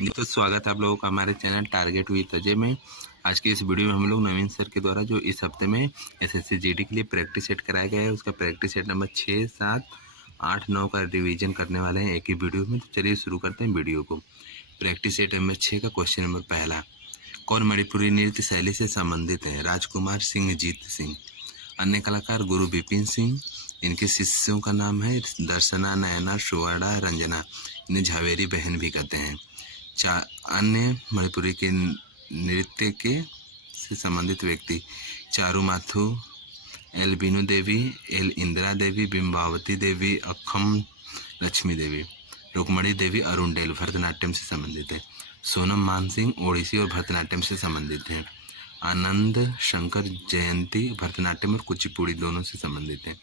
तो स्वागत है आप लोगों का हमारे चैनल टारगेट विद अजय में। आज के इस वीडियो में हम लोग नवीन सर के द्वारा जो इस हफ्ते में एसएससी जीडी के लिए प्रैक्टिस सेट कराया गया है उसका प्रैक्टिस सेट नंबर 6, 7, 8, 9 का रिवीजन करने वाले हैं एक ही वीडियो में। तो चलिए शुरू करते हैं वीडियो को। प्रैक्टिस सेट नंबर 6 का क्वेश्चन नंबर पहला, कौन मणिपुरी नृत्य शैली से संबंधित है? राजकुमार सिंह, जीत सिंह। अन्य कलाकार गुरु विपिन सिंह। इनके शिष्यों का नाम है दर्शना, नयना, सुवर्णा, रंजना। इन्हें झावेरी बहन भी कहते हैं। अन्य मणिपुरी के नृत्य के से संबंधित व्यक्ति चारू माथु, एल बीनू देवी, एल इंदिरा देवी, बिंबावती देवी, अखम लक्ष्मी देवी। रुक्मणी देवी अरुंडेल भरतनाट्यम से संबंधित है। सोनम मानसिंह ओडिसी और भरतनाट्यम से संबंधित हैं। आनंद शंकर जयंती भरतनाट्यम और कुचिपुड़ी दोनों से संबंधित हैं।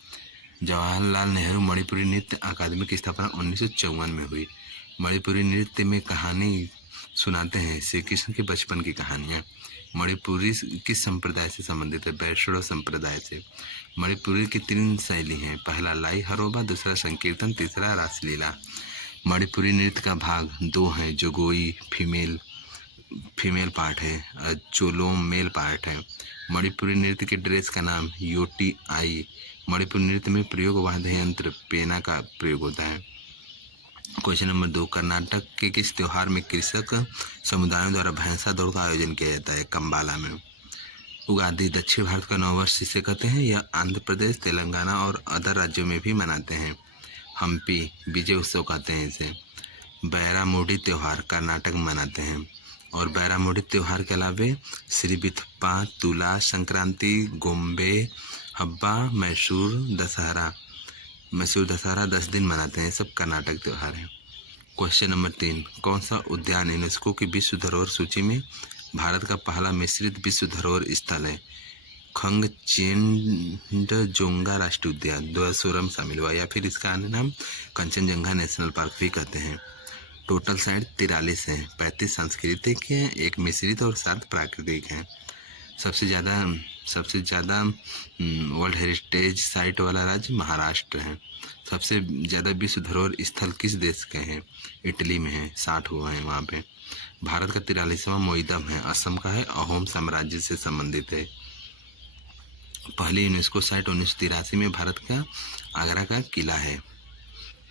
जवाहरलाल नेहरू मणिपुरी नृत्य अकादमी की स्थापना 1954 में हुई। मणिपुरी नृत्य में कहानी सुनाते हैं श्री कृष्ण के बचपन की कहानियाँ। मणिपुरी किस संप्रदाय से संबंधित है? वैष्णव संप्रदाय से। मणिपुरी की 3 शैली हैं, पहला लाई हरोबा, दूसरा संकीर्तन, तीसरा रासलीला। मणिपुरी नृत्य का भाग 2 हैं, जो गोई फीमेल पार्ट है, चोलोम मेल पार्ट है। मणिपुरी नृत्य के ड्रेस का नाम योटी आई। मणिपुरी नृत्य में प्रयोग वाद्य यंत्र पेना का प्रयोग होता है। क्वेश्चन नंबर 2, कर्नाटक के किस त्योहार में कृषक समुदायों द्वारा भैंसा दौड़ का आयोजन किया जाता है? कंबाला में। उगादी दक्षिण भारत का नववर्ष इसे कहते हैं। यह आंध्र प्रदेश, तेलंगाना और अदर राज्यों में भी मनाते हैं। हम्पी विजय उत्सव कहते हैं इसे। बैरामुडी त्यौहार कर्नाटक में मनाते हैं। और बैरामुडी त्यौहार के अलावे श्रीबिथप्पा, तुला संक्रांति, गोम्बे हब्बा, मैसूर दशहरा 10 दिन मनाते हैं। सब कर्नाटक त्यौहार हैं। क्वेश्चन नंबर 3, कौन सा उद्यान यूनेस्को की विश्व धरोहर सूची में भारत का पहला मिश्रित विश्व धरोहर स्थल है? खंगचेंडजोंगा राष्ट्रीय उद्यान 2016 में शामिल हुआ, या फिर इसका अन्य नाम कंचनजंगा नेशनल पार्क भी कहते हैं। टोटल साइट 43 हैं, 35 सांस्कृतिक हैं, 1 मिश्रित और 7 प्राकृतिक हैं। सबसे ज़्यादा वर्ल्ड हेरिटेज साइट वाला राज्य महाराष्ट्र है। सबसे ज़्यादा विश्व धरोहर स्थल किस देश के हैं? इटली में है, 60 हुए हैं वहाँ पे। भारत का 43वां मोइदम है, असम का है, अहोम साम्राज्य से संबंधित है। पहली यूनेस्को साइट 1983 में भारत का आगरा का किला है,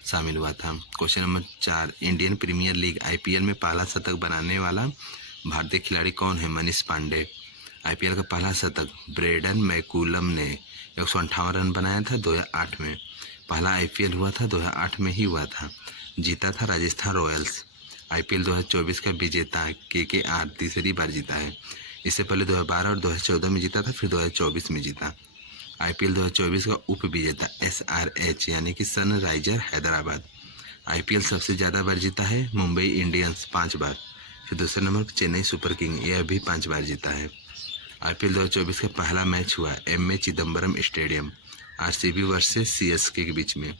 शामिल हुआ था। Question number 4, Indian Premier League IPL में पहला शतक बनाने वाला भारतीय खिलाड़ी कौन है? मनीष पांडे। IPL का पहला शतक ब्रेडन मैकुलम ने 158 रन बनाया था 2008 में। पहला IPL हुआ था 2008 में ही हुआ था। जीता था राजस्थान रॉयल्स। IPL 2024 का विजेता KKR तीसरी बार जीता है। इससे पहले 2012 और 2014 में जीता था, फिर 2024 में जीता। IPL 2024 का उप विजेता SRH यानी कि सनराइजर हैदराबाद। IPL सबसे ज़्यादा बार जीता है मुंबई इंडियंस 5 बार, फिर दूसरे नंबर पर चेन्नई सुपर किंग, यह भी 5 बार जीता है। IPL 2024 का पहला मैच हुआ MA Chidambaram stadium, RCB versus CSK के बीच में।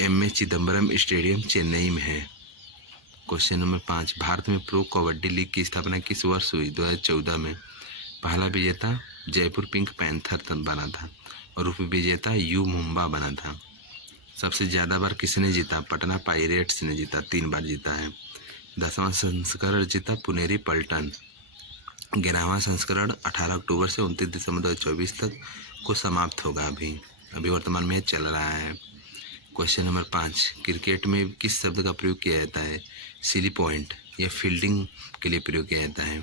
MA चिदम्बरम स्टेडियम चेन्नई में है। क्वेश्चन नंबर 5, भारत में प्रो कबड्डी लीग की स्थापना किस वर्ष हुई? 2014 में। पहला विजेता जयपुर पिंक पैंथर बना था और उप विजेता यू मुंबा बना था। सबसे ज़्यादा बार किसने जीता? पटना पायरेट्स ने जीता, 3 बार जीता है। 10वां संस्करण जीता पुनेरी पल्टन। 11वां संस्करण 18 अक्टूबर से 29 दिसंबर 2024 तक को समाप्त होगा। अभी वर्तमान में चल रहा है। क्वेश्चन नंबर 5, क्रिकेट में किस शब्द का प्रयोग किया जाता है? सिली पॉइंट, यह फील्डिंग के लिए प्रयोग किया जाता है।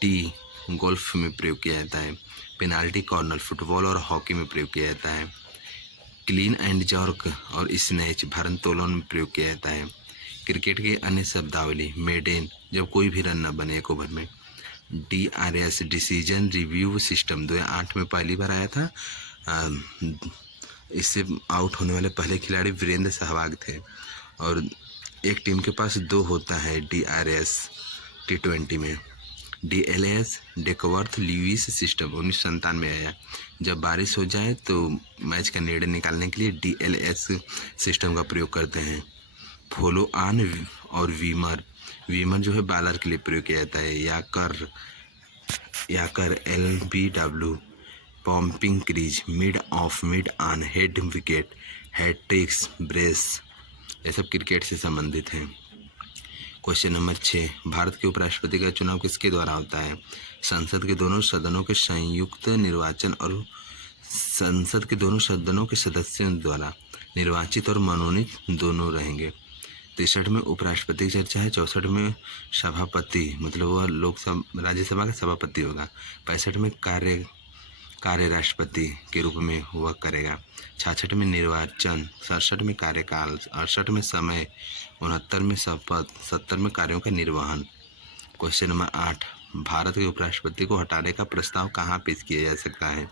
टी गोल्फ में प्रयोग किया जाता है। पेनाल्टी कॉर्नर फुटबॉल और हॉकी में प्रयोग किया जाता है। क्लीन एंड जर्क और स्नैच भारोत्तोलन में प्रयोग किया जाता है। क्रिकेट के अन्य शब्दावली मेडेन, जब कोई भी रन न बने 1 ओवर में। DRS डिसीजन रिव्यू सिस्टम 2008 में पहली बार आया था। इससे आउट होने वाले पहले खिलाड़ी वीरेंद्र सहवाग थे और एक टीम के पास 2 होता है DRS T20 में। DLS डेकवर्थ ल्यूइस सिस्टम 1997 में आया। जब बारिश हो जाए तो मैच का निर्णय निकालने के लिए DLS सिस्टम का प्रयोग करते हैं। फॉलो ऑन और वीमर जो है बालर के लिए प्रयोग किया जाता है। याकर LBW pumping crease, mid of, mid on, head wicket, head tricks, brace, ये सब क्रिकेट से संबंधित हैं। क्वेश्चन नंबर 6, भारत के उपराष्ट्रपति का चुनाव किसके द्वारा होता है? संसद के दोनों सदनों के संयुक्त निर्वाचन और संसद के दोनों सदनों के सदस्यों द्वारा निर्वाचित और मनोनीत दोनों रहेंगे। 63 में उपराष्ट्रपति की चर्चा है। 64 में सभापति मतलब वह लोकसभा राज्यसभा का सभापति होगा। 65 में कार्य राष्ट्रपति के रूप में हुआ करेगा। 66 में निर्वाचन। 67 में कार्यकाल। 68 में समय। 69 में शपथ। 70 में कार्यों का निर्वहन। क्वेश्चन नंबर 8, भारत के उपराष्ट्रपति को हटाने का प्रस्ताव कहाँ पेश किया जा सकता है?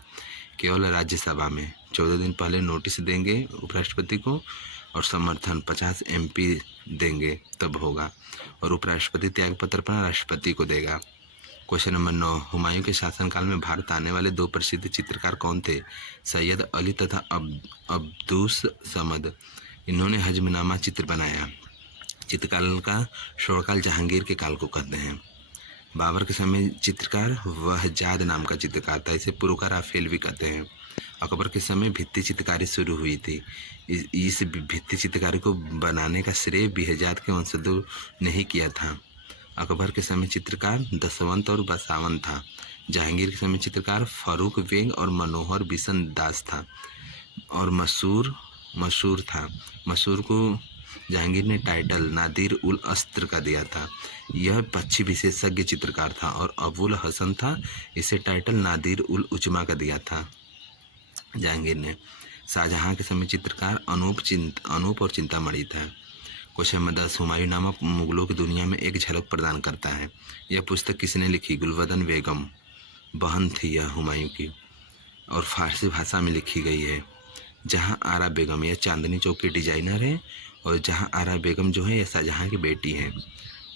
केवल राज्यसभा में। 14 दिन पहले नोटिस देंगे उपराष्ट्रपति को और समर्थन 50 MP देंगे तब होगा, और उपराष्ट्रपति त्याग पत्र अपना राष्ट्रपति को देगा। क्वेश्चन नंबर 9, हुमायूं के शासनकाल में भारत आने वाले 2 प्रसिद्ध चित्रकार कौन थे? सैयद अली तथा अब्दुस समद। इन्होंने हजमनामा चित्र बनाया। चित्रकाल का शोरकाल जहांगीर के काल को कहते हैं। बाबर के समय चित्रकार वहजाद नाम का चित्रकार था, इसे पुरु का राफेल भी कहते हैं। अकबर के समय भित्ति चित्रकारी शुरू हुई थी। इस भित्ति चित्रकारी को बनाने का श्रेय वहजाद के वंशजों ने ही किया था। अकबर के समय चित्रकार दसवंत और बसावन था। जहांगीर के समय चित्रकार फरूख बेग और मनोहर बिशन दास था और मशहूर था। मशहूर को जहांगीर ने टाइटल नादिर उल अस्त्र का दिया था। यह पक्षी विशेषज्ञ चित्रकार था और अबुल हसन था, इसे टाइटल नादिर उल उजमा का दिया था जहांगीर ने। शाहजहां के समय चित्रकार अनूप और चिंतामणि था। क्वेश्चन नंबर 10, हुमायूं नामा मुगलों की दुनिया में एक झलक प्रदान करता है। यह पुस्तक किसने लिखी? गुलबदन बेगम बहन थी यह हुमायूं की, और फारसी भाषा में लिखी गई है। जहां आरा बेगम यह चांदनी चौक की डिजाइनर है, और जहां आरा बेगम जो है यह शाहजहां की बेटी है।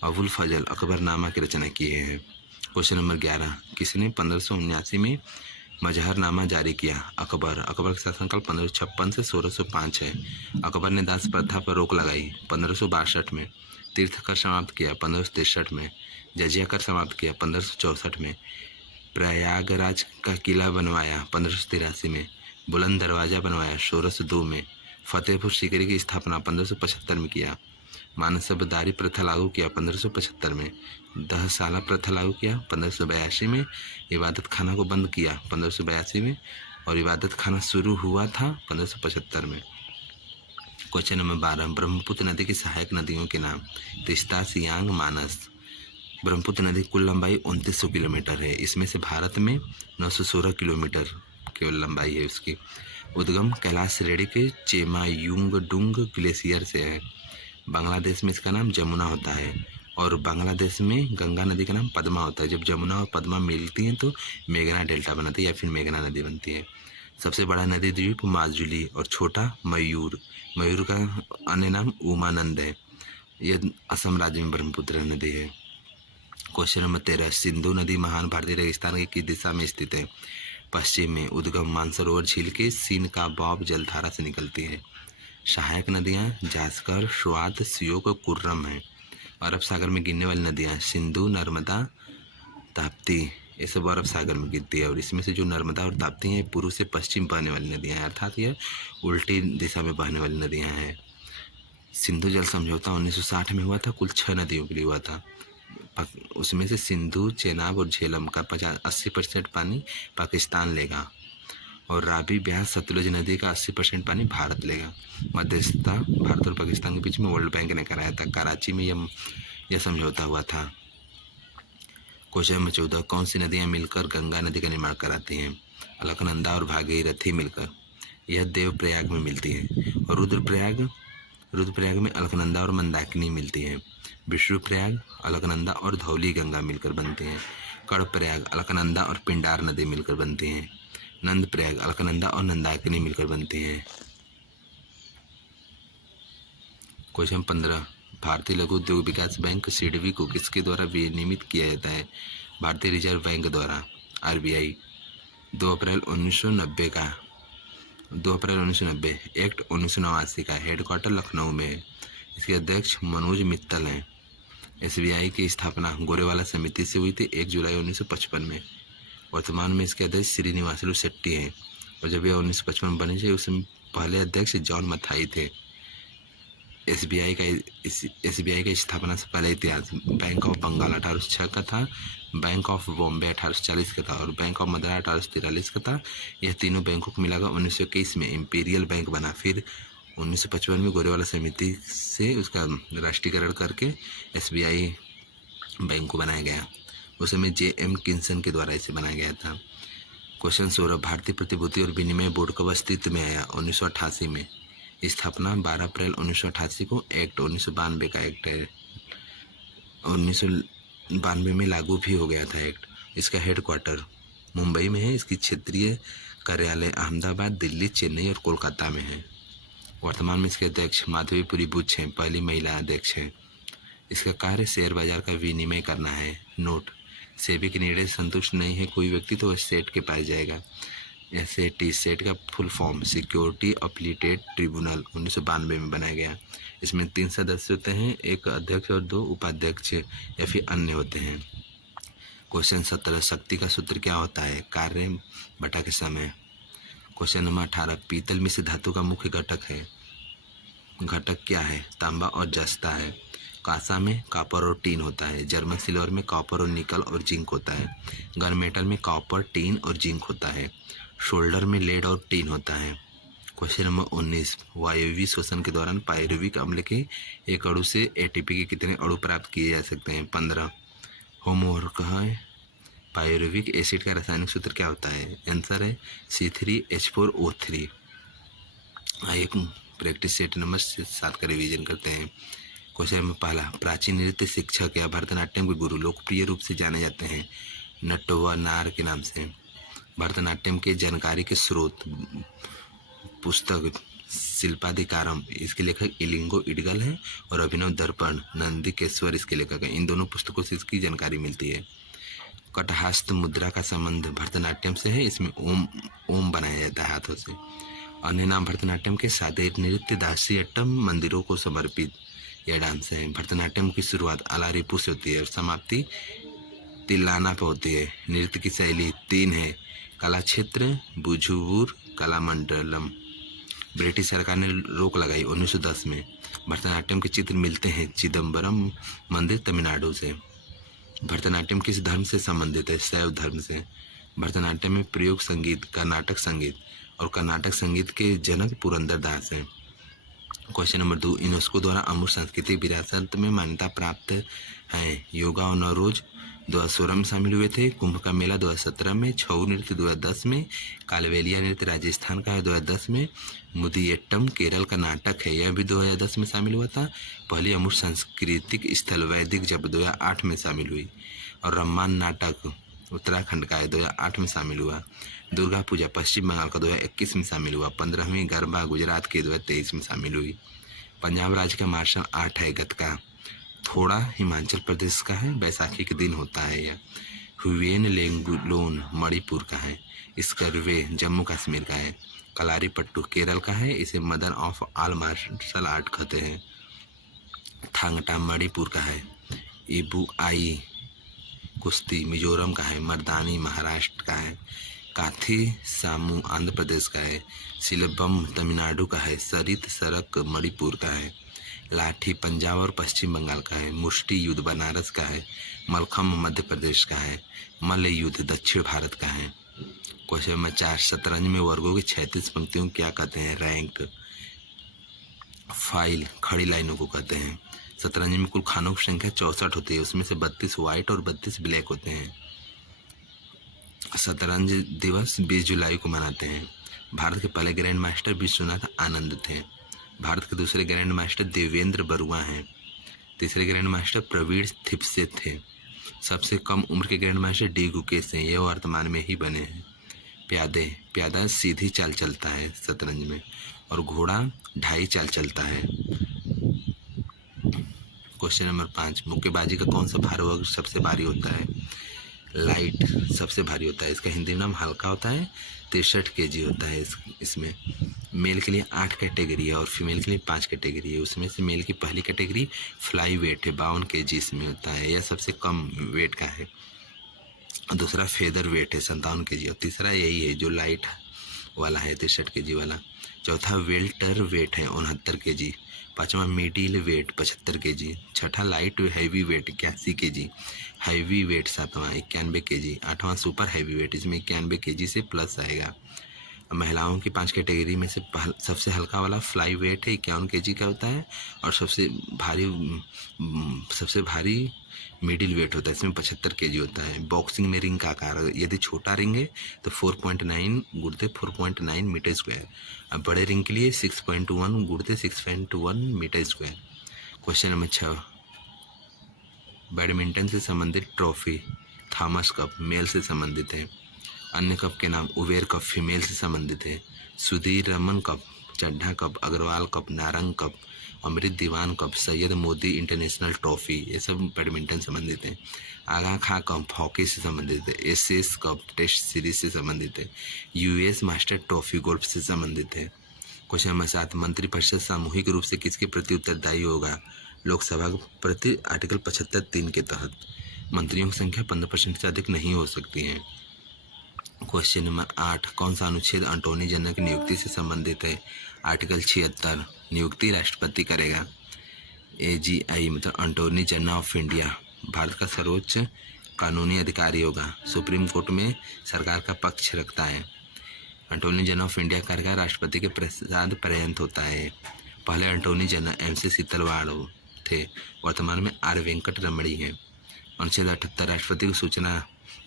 अबुल फजल अकबरनामा की रचना किए हैं। क्वेश्चन नंबर 11, किसने 1579 में मजहरनामा जारी किया? अकबर का शासनकाल 1556 से 1605 है। अकबर ने दास प्रथा पर रोक लगाई 1562 में। तीर्थ कर समाप्त किया 1563 में। जजिया कर समाप्त किया 1564 में। प्रयागराज का किला बनवाया 1583 में। बुलंद दरवाज़ा बनवाया 1602 में। फतेहपुर सीकरी की स्थापना 1575 में किया। मानसबदारी प्रथा लागू किया 1575 में। दहशाला प्रथा लागू किया 1582 में। इबादत खाना को बंद किया 1582 में, और इबादत खाना शुरू हुआ था 1575 में। क्वेश्चन नंबर 12, ब्रह्मपुत्र नदी की सहायक नदियों के नाम? तिस्ता, सियांग, मानस। ब्रह्मपुत्र नदी कुल लंबाई 2900 किलोमीटर है। इसमें से भारत में 916 किलोमीटर केवल लंबाई है उसकी। उद्गम कैलाश श्रेणी के चेमायुंगडुंग ग्लेशियर से है। बांग्लादेश में इसका नाम जमुना होता है, और बांग्लादेश में गंगा नदी का नाम पद्मा होता है। जब जमुना और पद्मा मिलती हैं तो मेघना डेल्टा बनती है या फिर मेघना नदी बनती है। सबसे बड़ा नदी द्वीप माजुली और छोटा मयूर का अन्य नाम उमानंद है। यह असम राज्य में ब्रह्मपुत्र नदी है। क्वेश्चन नंबर 13, सिंधु नदी महान भारतीय रेगिस्तान की किस दिशा में स्थित है? पश्चिम में। उद्गम मानसरोवर झील के सीन का बॉब जलधारा से निकलती है। सहायक नदियाँ जास्कर, स्वात, सियोक, कुर्रम हैं। अरब सागर में गिरने वाली नदियाँ सिंधु, नर्मदा, ताप्ती, ये सब अरब सागर में गिरती है, और इसमें से जो नर्मदा और ताप्ती हैं पूर्व से पश्चिम बहने वाली नदियाँ हैं, अर्थात यह उल्टी दिशा में बहने वाली नदियाँ हैं। सिंधु जल समझौता 1960 में हुआ था। कुल 6 नदियों के लिए हुआ था। उसमें से सिंधु, चेनाब और झेलम का 80% पानी पाकिस्तान लेगा, और रावी, ब्यास, सतलुज नदी का 80% पानी भारत लेगा। मध्यस्थता भारत और पाकिस्तान के बीच में वर्ल्ड बैंक ने कराया था। कराची में यह समझौता हुआ था। क्वेश्चन नंबर 14, कौन सी नदियाँ मिलकर गंगा नदी का निर्माण कराती हैं? अलकनंदा और भागीरथी मिलकर। यह देवप्रयाग में मिलती है। और रुद्रप्रयाग में अलकनंदा और मंदाकिनी मिलती है। विष्णुप्रयाग अलकनंदा और धौली गंगा मिलकर बनती हैं। कर्णप्रयाग अलकनंदा और पिंडार नदी मिलकर बनती हैं। नंदप्रयाग अलकनंदा और नंदाकिनी मिलकर बनती हैं। क्वेश्चन 15, भारतीय लघु उद्योग विकास बैंक सिडबी को किसके द्वारा विनियमित किया जाता है? भारतीय रिजर्व बैंक द्वारा, RBI। 2 अप्रैल 1990 एक्ट 1989 का हेडक्वार्टर लखनऊ में है। इसके अध्यक्ष मनोज मित्तल हैं। SBI की स्थापना गोरेवाला समिति से हुई थी 1 जुलाई 1955 में। वर्तमान में इसके अध्यक्ष श्रीनिवासलु शेट्टी हैं, और जब यह 1955 बने थे उसमें पहले अध्यक्ष जॉन मथाई थे। एसबीआई का स्थापना से पहले इतिहास। बैंक ऑफ बंगाल 1806 का था, बैंक ऑफ बॉम्बे 1840 का था और बैंक ऑफ मद्रास 1843 का था। यह तीनों बैंकों को मिलाकर 1921 में इंपीरियल बैंक बना। फिर 1955 में गोरेवाला समिति से उसका राष्ट्रीयकरण करके एसबीआई बैंक को बनाया गया। उस समय जे.एम. किन्सन के द्वारा इसे बनाया गया था। क्वेश्चन 16, भारतीय प्रतिभूति और विनिमय बोर्ड कब अस्तित्व में आया? 1988 में। स्थापना 12 अप्रैल 1988 को। एक्ट 1992 का एक्ट है, 1992 में लागू भी हो गया था एक्ट। इसका हेडक्वार्टर मुंबई में है। इसकी क्षेत्रीय कार्यालय अहमदाबाद, दिल्ली, चेन्नई और कोलकाता में है। वर्तमान में इसके अध्यक्ष माधवीपुरी बुच हैं, पहली महिला अध्यक्ष हैं। इसका कार्य शेयर बाजार का विनिमय करना है। नोट, सेबी के निर्णय से संतुष्ट नहीं है कोई व्यक्ति तो वह सेट के पास जाएगा। एसएटी, सेट का full form security appellate tribunal, 1992 में बनाया गया। इसमें 3 सदस्य होते हैं, एक अध्यक्ष और 2 उपाध्यक्ष या फिर अन्य होते हैं। क्वेश्चन 17, शक्ति का सूत्र क्या होता है? कार्य बटा के समय। क्वेश्चन नंबर 18, पीतल मिश्र धातु का मुख्य घटक है। घटक क्या है? तांबा और जस्ता है। कांसा में कॉपर और टीन होता है। जर्मन सिल्वर में कॉपर और निकल और जिंक होता है। गन मेटल में कॉपर, टीन और जिंक होता है। शोल्डर में लेड और टीन होता है। क्वेश्चन नंबर 19, वायवीय श्वसन के दौरान पायरुविक अम्ल के एक अणु से एटीपी के कितने अणु प्राप्त किए जा सकते हैं? 15। होमवर्क है, पायरुविक एसिड का रासायनिक सूत्र क्या होता है? आंसर है C3H4O3। एक प्रैक्टिस सेट नंबर 7 का रिवीजन करते हैं। क्वेश्चन नंबर पहला, प्राचीन नृत्य शिक्षक या भरतनाट्यम के गुरु लोकप्रिय रूप से जाने जाते हैं नटवरनार के नाम से। भरतनाट्यम के जानकारी के स्रोत, पुस्तक शिल्पाधिकारम, इसके लेखक इलिंगो इडगल हैं और अभिनव दर्पण नंदिकेश्वर इसके लेखक हैं। इन दोनों पुस्तकों से इसकी जानकारी मिलती है। कटहस्त मुद्रा का संबंध भरतनाट्यम से है। इसमें ओम बनाया जाता है हाथों से। अन्य नाम भरतनाट्यम के सादे नृत्य दासियट्टम मंदिरों को समर्पित यह डांस है। भरतनाट्यम की शुरुआत अलारिपू से होती है और समाप्ति तिल्लाना पे होती है। नृत्य की शैली 3 है, कला क्षेत्र, बुझुवुर, कलामंडलम। ब्रिटिश सरकार ने रोक लगाई 1910 में। भरतनाट्यम के चित्र मिलते हैं चिदम्बरम मंदिर, तमिलनाडु से। भरतनाट्यम किस धर्म से संबंधित है? शैव धर्म से। भरतनाट्यम में प्रयोग संगीत कर्नाटक संगीत और कर्नाटक संगीत के जनक पुरंदरदास हैं। क्वेश्चन नंबर 2, यूनेस्को द्वारा अमूर्त सांस्कृतिक विरासत में मान्यता प्राप्त है। योगा और नवरोज 2016 में शामिल हुए थे। कुंभ का मेला 2017 में। छऊ नृत्य 2010 में। कालबेलिया नृत्य राजस्थान का है 2010 में। मुदियट्टम केरल का नाटक है, यह भी 2010 में शामिल हुआ था। पहली अमूर्त सांस्कृतिक स्थल वैदिक जब 2008 में शामिल हुई। और रम्मान नाटक उत्तराखंड का है, 2008 में शामिल हुआ। दुर्गा पूजा पश्चिम बंगाल का 2021 में शामिल हुआ। 15वीं गरबा गुजरात के 2023 में शामिल हुई। पंजाब राज्य का मार्शल आर्ट है गतका। थोड़ा हिमाचल प्रदेश का है, बैसाखी के दिन होता है यह। हुएन लेंगुलोन मणिपुर का है। स्कर्वे जम्मू कश्मीर का है। कलारी पट्टू केरल का है, इसे mother of all martial art कहते हैं। थांगटा मणिपुर का है। इबुआई कुश्ती मिजोरम का है। मर्दानी महाराष्ट्र का है। काथी सामू आंध्र प्रदेश का है। सिलबम तमिलनाडु का है। सरित सरक मणिपुर का है। लाठी पंजाब और पश्चिम बंगाल का है। मुष्टि युद्ध बनारस का है। मलखम्ब मध्य प्रदेश का है। मल्ल युद्ध दक्षिण भारत का है। क्वेश्चन नंबर 4, शतरंज में वर्गों की 36 पंक्तियों को क्या कहते हैं? रैंक। फाइल खड़ी लाइनों को कहते हैं। शतरंज में कुल खानों की संख्या 64 होती है, उसमें से 32 व्हाइट और 32 ब्लैक होते हैं। शतरंज दिवस 20 जुलाई को मनाते हैं। भारत के पहले ग्रैंड मास्टर विश्वनाथ आनंद थे। भारत के दूसरे ग्रैंड मास्टर देवेंद्र बरुआ हैं। तीसरे ग्रैंड मास्टर प्रवीण थिप्से थे। सबसे कम उम्र के ग्रैंड मास्टर डी गुकेश हैं, ये वर्तमान में ही बने हैं। प्यादा सीधी चाल चलता है शतरंज में और घोड़ा 2.5 चाल चलता है। क्वेश्चन नंबर 5, मुक्केबाजी का कौन सा भार वर्ग सबसे भारी होता है? लाइट सबसे भारी होता है। इसका हिंदी नाम हल्का होता है। 63 kg होता है। इसमें मेल के लिए 8 कैटेगरी है और फीमेल के लिए 5 कैटेगरी है। उसमें से मेल की पहली कैटेगरी फ्लाई वेट है, 52 kg इसमें होता है, यह सबसे कम वेट का है। दूसरा फेदर वेट है 57 kg और तीसरा यही है जो लाइट वाला है 63 kg वाला। चौथा वेल्टर वेट है 69 kg। पाँचवा मिडिल वेट 75 kg। छठा light heavy weight 81 kg। Heavy weight सातवां 91 kg। आठवां सुपर हैवी वेट, इसमें 91 kg से प्लस आएगा। महिलाओं की 5 कैटेगरी में से सबसे हल्का वाला फ्लाई वेट है 51 kg का होता है, और सबसे भारी मिडिल वेट होता है, इसमें 75 kg होता है। बॉक्सिंग में रिंग का आकार यदि छोटा रिंग है तो 4.9 गुणते 4.9 मीटर स्क्वायर। अब बड़े रिंग के लिए 6.1 गुणते 6.1 metre square. Question number 6, badminton से संबंधित ट्रॉफी थॉमस कप मेल से संबंधित है। अन्य कप के नाम उबेर कप फीमेल से संबंधित है। Sudhir Raman cup, Chadha cup, Agarwal cup, Narang cup, Amrit Diwan cup, Syed Modi international trophy, ये सब बैडमिंटन संबंधित है। आगा खां कप हॉकी से संबंधित है। एसएस कप टेस्ट सीरीज से संबंधित है। यूएस मास्टर ट्रॉफी गोल्फ से संबंधित है। क्वेश्चन नंबर 7, मंत्रिपरिषद सामूहिक रूप से किसके प्रति उत्तरदायी होगा? लोकसभा के प्रति आर्टिकल 75(3) के तहत। मंत्रियों की संख्या 15% से अधिक नहीं हो सकती है। क्वेश्चन नंबर 8, कौन सा अनुच्छेद अटॉर्नी जनरल की नियुक्ति से संबंधित है? आर्टिकल 76, नियुक्ति राष्ट्रपति करेगा। AGI मतलब attorney general of India Bharat का सर्वोच्च कानूनी अधिकारी होगा, सुप्रीम कोर्ट में सरकार का पक्ष रखता है। अटॉर्नी जनरल ऑफ इंडिया का कार्यकाल राष्ट्रपति के प्रसाद पर्यंत होता है। पहले अटॉर्नी जनरल MC सीतलवाड़ थे, वर्तमान में R वेंकट रमणी है। अनुच्छेद 78, राष्ट्रपति को सूचना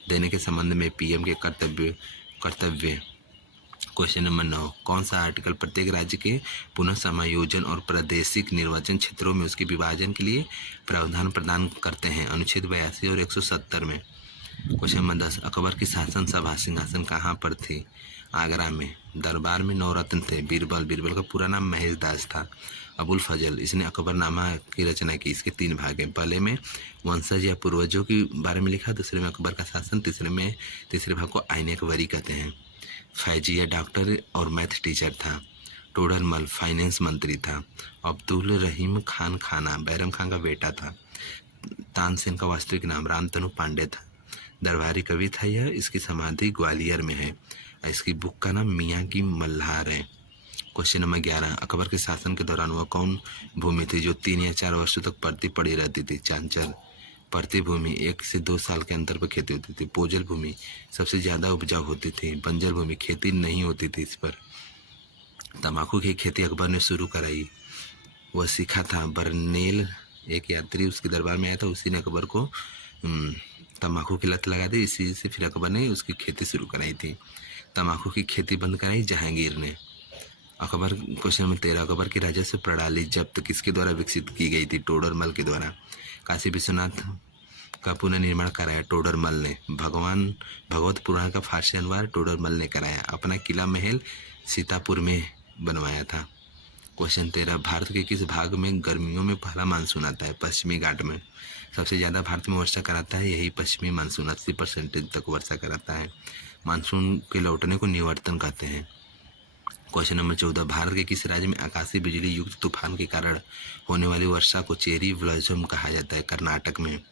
देने के संबंध में PM के कर्तव्य। क्वेश्चन नंबर 9, कौन सा आर्टिकल प्रत्येक राज्य के पुनः समायोजन और प्रादेशिक निर्वाचन क्षेत्रों में उसके विभाजन के लिए प्रावधान प्रदान करते हैं? अनुच्छेद 82 और 170 में। क्वेश्चन नंबर 10, अकबर की शासन सभा सिंहासन कहाँ पर थी? आगरा में। दरबार में 9 रत्न थे। बीरबल का पूरा नाम महेश दास था। अबुल फजल, इसने अकबरनामा की रचना की। इसके 3 भाग हैं। पहले में वंशज या पूर्वजों के बारे में लिखा, दूसरे में अकबर का शासन, तीसरे भाग को आईने अकबरी कहते हैं। फैजिया डॉक्टर और मैथ टीचर था। टोडरमल फाइनेंस मंत्री था। अब्दुल रहीम खान खाना बैरम खान का बेटा था। तानसेन का वास्तविक नाम रामतनु पांडे था। दरबारी कवि था यह। इसकी समाधि ग्वालियर में है। इसकी बुक का नाम मियाँ की मल्हार है। क्वेश्चन नंबर 11, अकबर के शासन के दौरान वह कौन भूमि थी जो 3 या 4 वर्षों तक परती पड़ी रहती थी? चांचल। परती भूमि 1 से 2 साल के अंतर पर खेती होती थी। पोजल भूमि सबसे ज़्यादा उपजाऊ होती थी। बंजर भूमि खेती नहीं होती थी इस पर। तम्बाकू की खेती अकबर ने शुरू कराई, वह सीखा था। बर्नेल एक यात्री उसके दरबार में आया था, उसी ने अकबर को तम्बाकू की लत लगा दी। इसी से फिर अकबर ने उसकी खेती शुरू कराई थी। तम्बाकू की खेती बंद कराई जहांगीर ने। अकबर क्वेश्चन नंबर 13, अकबर की राजस्व प्रणाली जब्त किसके द्वारा विकसित की गई थी? टोडरमल के द्वारा। काशी विश्वनाथ का पुनर्निर्माण कराया टोडरमल ने। भगवत पुराण का फारसी अनुवाद टोडरमल ने कराया। अपना किला महल सीतापुर में बनवाया था। क्वेश्चन 13, भारत के किस भाग में गर्मियों में पहला मानसून आता है? पश्चिमी घाट में। सबसे ज़्यादा भारत में वर्षा कराता है यही पश्चिमी मानसून, 80% तक वर्षा कराता है। मानसून के लौटने को निवर्तन कहते हैं। क्वेश्चन नंबर 14, भारत के किस राज्य में आकाशीय बिजली युक्त तूफान के कारण होने वाली वर्षा को चेरी ब्लॉसम कहा जाता है? कर्नाटक में।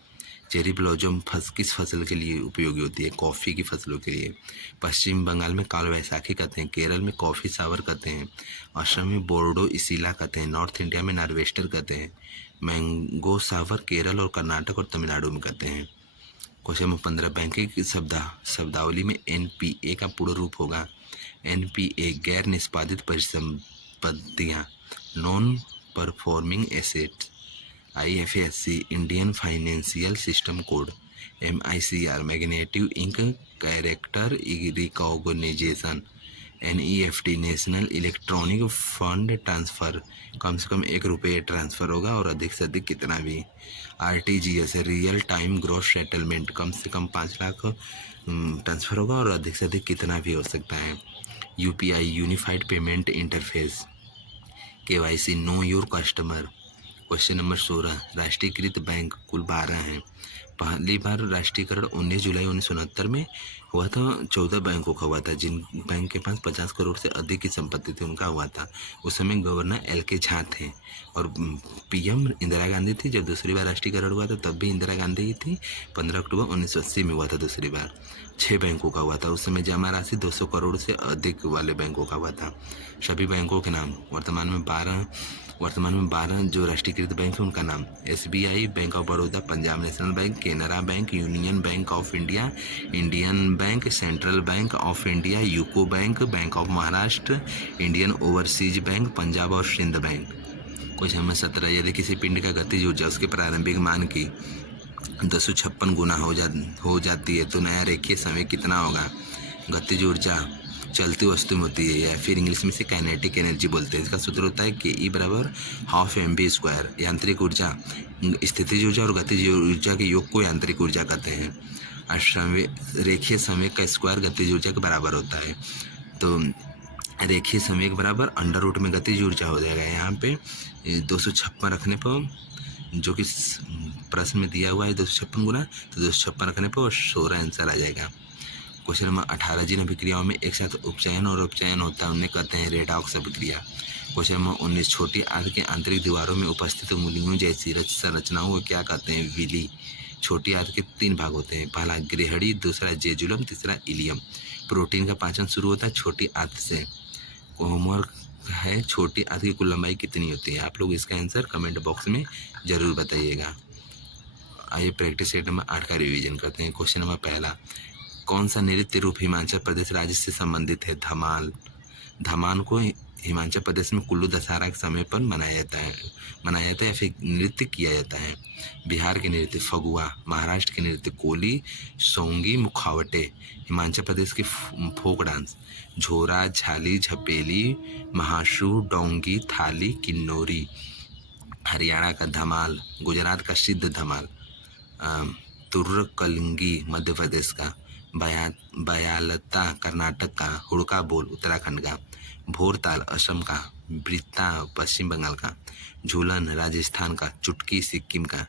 चेरी ब्लॉसम किस फसल के लिए उपयोगी होती है? कॉफ़ी की फसलों के लिए। पश्चिम बंगाल में काल वैसाखी कहते हैं। केरल में कॉफ़ी सावर कहते हैं। असम में बोर्डो इसीला कहते हैं। नॉर्थ इंडिया में नार्वेस्टर कहते हैं। मैंगो सावर केरल और कर्नाटक और तमिलनाडु में कहते हैं। क्वेश्चन नंबर 15, बैंकिंग शब्दावली में NPA का पूर्ण रूप होगा। NPA गैर निष्पादित परिसंपत्तियाँ, non performing assets. IFSC Indian financial system code. MICR magnetic ink character recognition. NEFT national electronic fund transfer, कम से कम 1 रुपये ट्रांसफ़र होगा और अधिक से अधिक कितना भी। RTGS real time gross settlement, कम से कम 5 लाख ट्रांसफ़र होगा और अधिक से अधिक कितना भी हो सकता है। UPI unified payment interface. KYC know your customer. Question number 16, राष्ट्रीयकृत बैंक कुल 12 हैं। पहली बार राष्ट्रीयकरण 19 जुलाई 1969 में हुआ था। 14 बैंकों का हुआ था। जिन बैंक के पास 50 करोड़ से अधिक की संपत्ति थी उनका हुआ था। उस समय गवर्नर LK झा थे और PM इंदिरा गांधी थी। जब दूसरी बार राष्ट्रीयकरण हुआ था तब भी इंदिरा गांधी ही थी। 15 अक्टूबर 1980 में हुआ था दूसरी बार। 6 बैंकों का हुआ था। उस समय जमा राशि 200 करोड़ से अधिक वाले बैंकों का हुआ था। सभी बैंकों के नाम वर्तमान में 12 जो राष्ट्रीयकृत बैंक है उनका नाम SBI, bank of Baroda, Punjab national bank, Canara bank, union bank of India, Indian bank, central bank of India, UCO bank, bank of Maharashtra, Indian overseas bank, Punjab और सिंध बैंक। क्वेश्चन नंबर 17, यदि किसी पिंड का गतिज ऊर्जा उसके प्रारंभिक मान की 256 गुना हो जाती है तो नया रेखीय समय कितना होगा? गतिज ऊर्जा चलती वस्तु में होती है या फिर इंग्लिश में से काइनेटिक एनर्जी बोलते हैं। इसका सूत्र होता है KE बराबर ½ mv²। यांत्रिक ऊर्जा, स्थितिज ऊर्जा और गतिज ऊर्जा के योग को यांत्रिक ऊर्जा कहते हैं। और रेखीय संवेग का स्क्वायर गतिज ऊर्जा के बराबर होता है। तो रेखीय संवेग बराबर अंडर रूट में गतिज ऊर्जा हो जाएगा। यहाँ पे 256 रखने पर, जो कि प्रश्न में दिया हुआ है 256 गुना, तो 256 रखने पर और 16 आंसर आ जाएगा। क्वेश्चन नंबर 18, जिन अभिक्रियाओं में एक साथ उपचयन और अपचयन होता है उन्हें कहते हैं रेडॉक्स अभिक्रिया। क्वेश्चन नंबर 19, छोटी आंत के आंतरिक दीवारों में उपस्थित उंगलियों जैसी संरचनाओं को क्या कहते हैं? विली। छोटी आंत के 3 भाग होते हैं, पहला गृहड़ी, दूसरा जेजुलम, तीसरा इलियम। प्रोटीन का पाचन शुरू होता है छोटी आंत से। होमवर्क है, छोटी आंत की कुल लंबाई कितनी होती है? आप लोग इसका आंसर कमेंट बॉक्स में जरूर बताइएगा। आइए प्रैक्टिस सेट नंबर 8 का रिवीजन करते हैं। क्वेश्चन नंबर 1, कौन सा नृत्य रूप हिमाचल प्रदेश राज्य से संबंधित है? धमाल। धमाल को हिमाचल प्रदेश में कुल्लू दशहरा के समय पर मनाया जाता है या फिर नृत्य किया जाता है। बिहार के नृत्य फगुआ, महाराष्ट्र के नृत्य कोली, सोंगी, मुखावटे। हिमाचल प्रदेश के फोक डांस झोरा, झाली, झपेली, महाशू, डोंगी, थाली, किन्नौरी। हरियाणा का धमाल, गुजरात का सिद्ध धमाल, तुर्कलिंगी मध्य प्रदेश का, बयालता कर्नाटक का, हुड़का बोल उत्तराखंड का, भोरताल असम का, वृत्ता पश्चिम बंगाल का, झूलन राजस्थान का, चुटकी सिक्किम का,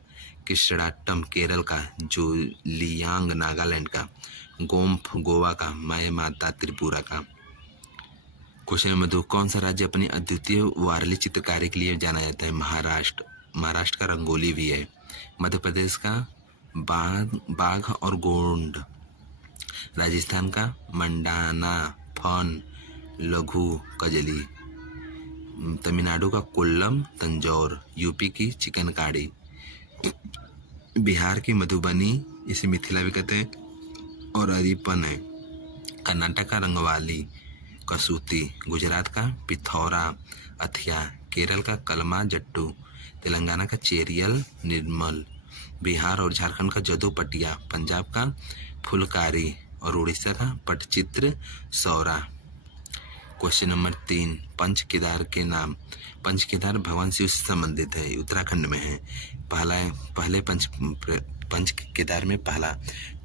कृष्णाटम केरल का, जोलियांग नागालैंड का, गोम्फ गोवा का, माय माता त्रिपुरा का। क्वेश्चन नंबर 2, कौन सा राज्य अपनी अद्वितीय वारली चित्रकारी के लिए जाना जाता है? महाराष्ट्र। महाराष्ट्र का रंगोली भी है। मध्य प्रदेश का बाघ और गोंड। राजस्थान का मंडाना, फन, लघु कजली। तमिलनाडु का कोल्लम, तंजौर। यूपी की चिकनकारी। बिहार की मधुबनी, इसे मिथिला भी कहते हैं, और अरिपन है। कर्नाटक का रंगवाली, कसूती। गुजरात का पिथौरा, अथिया। केरल का कलमा जट्टू। तेलंगाना का चेरियल, निर्मल। बिहार और झारखंड का जदोपटिया। पंजाब का फुलकारी और उड़ीसा का पटचित्र, सौरा। क्वेश्चन नंबर 3, पंच केदार के नाम। पंच केदार भगवान शिव से संबंधित है, उत्तराखंड में है। पहले पंच केदार में पहला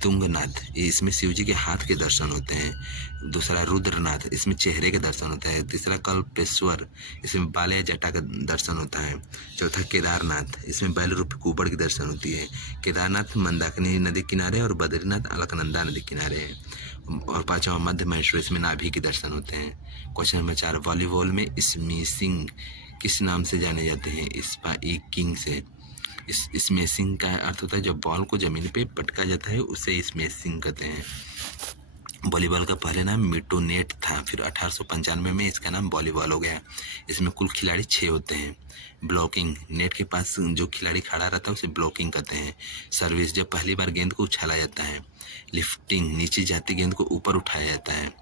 तुंगनाथ, इसमें शिव जी के हाथ के दर्शन होते हैं। दूसरा रुद्रनाथ, इसमें चेहरे के दर्शन होता है। तीसरा कल्पेश्वर, इसमें बाल या जटा का दर्शन होता है। चौथा केदारनाथ, इसमें बैल रूप कुबड़ की दर्शन होती है। केदारनाथ मंदाकिनी नदी किनारे और बद्रीनाथ अलकनंदा नदी किनारे है। और पांचवा मध्य महेश्वर, इसमें नाभि के दर्शन होते हैं। क्वेश्चन नंबर 4, वॉलीबॉल में स्मैशिंग किस नाम से जाने जाते हैं? स्पाइकिंग से। स्मैशिंग का अर्थ होता है जब बॉल को जमीन पे पटका जाता है, उसे स्मैशिंग कहते हैं। वॉलीबॉल का पहले नाम मिटोनेट था, फिर 1895 में इसका नाम वॉलीबॉल हो गया। इसमें कुल खिलाड़ी 6 होते हैं। ब्लॉकिंग, नेट के पास जो खिलाड़ी खड़ा रहता है उसे ब्लॉकिंग कहते हैं। सर्विस, जब पहली बार गेंद को उछाला जाता है। लिफ्टिंग, नीचे जाती गेंद को ऊपर उठाया जाता है।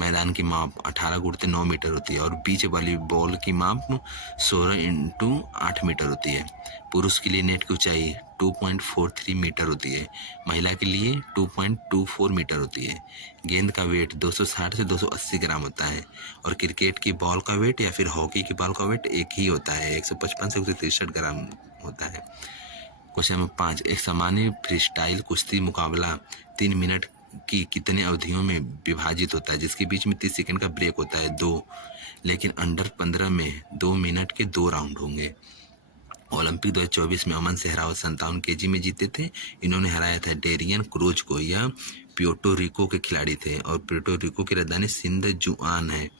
मैदान की माप 18 × 9 मीटर होती है और बीच वाली बॉल की माप 16 × 8 मीटर होती है। पुरुष के लिए नेट की ऊंचाई 2.43 मीटर होती है, महिला के लिए 2.24 मीटर होती है। गेंद का वेट 260 से 280 ग्राम होता है और क्रिकेट की बॉल का वेट या फिर हॉकी की बॉल का वेट एक ही होता है, 155 से 163 ग्राम होता है। क्वेश्चन नंबर 5, एक सामान्य फ्रीस्टाइल कुश्ती मुकाबला 3 मिनट की कितने अवधियों में विभाजित होता है, जिसके बीच में 30 सेकंड का ब्रेक होता है? 2। लेकिन अंडर 15 में 2 मिनट के 2 राउंड होंगे। ओलंपिक 2024 में अमन सेहरावत 57 केजी में जीते थे। इन्होंने हराया था डेरियन क्रूज को। यह प्यूर्टो रिको के खिलाड़ी थे और प्यूर्टो रिको की राजधानी सिंध जुआन है।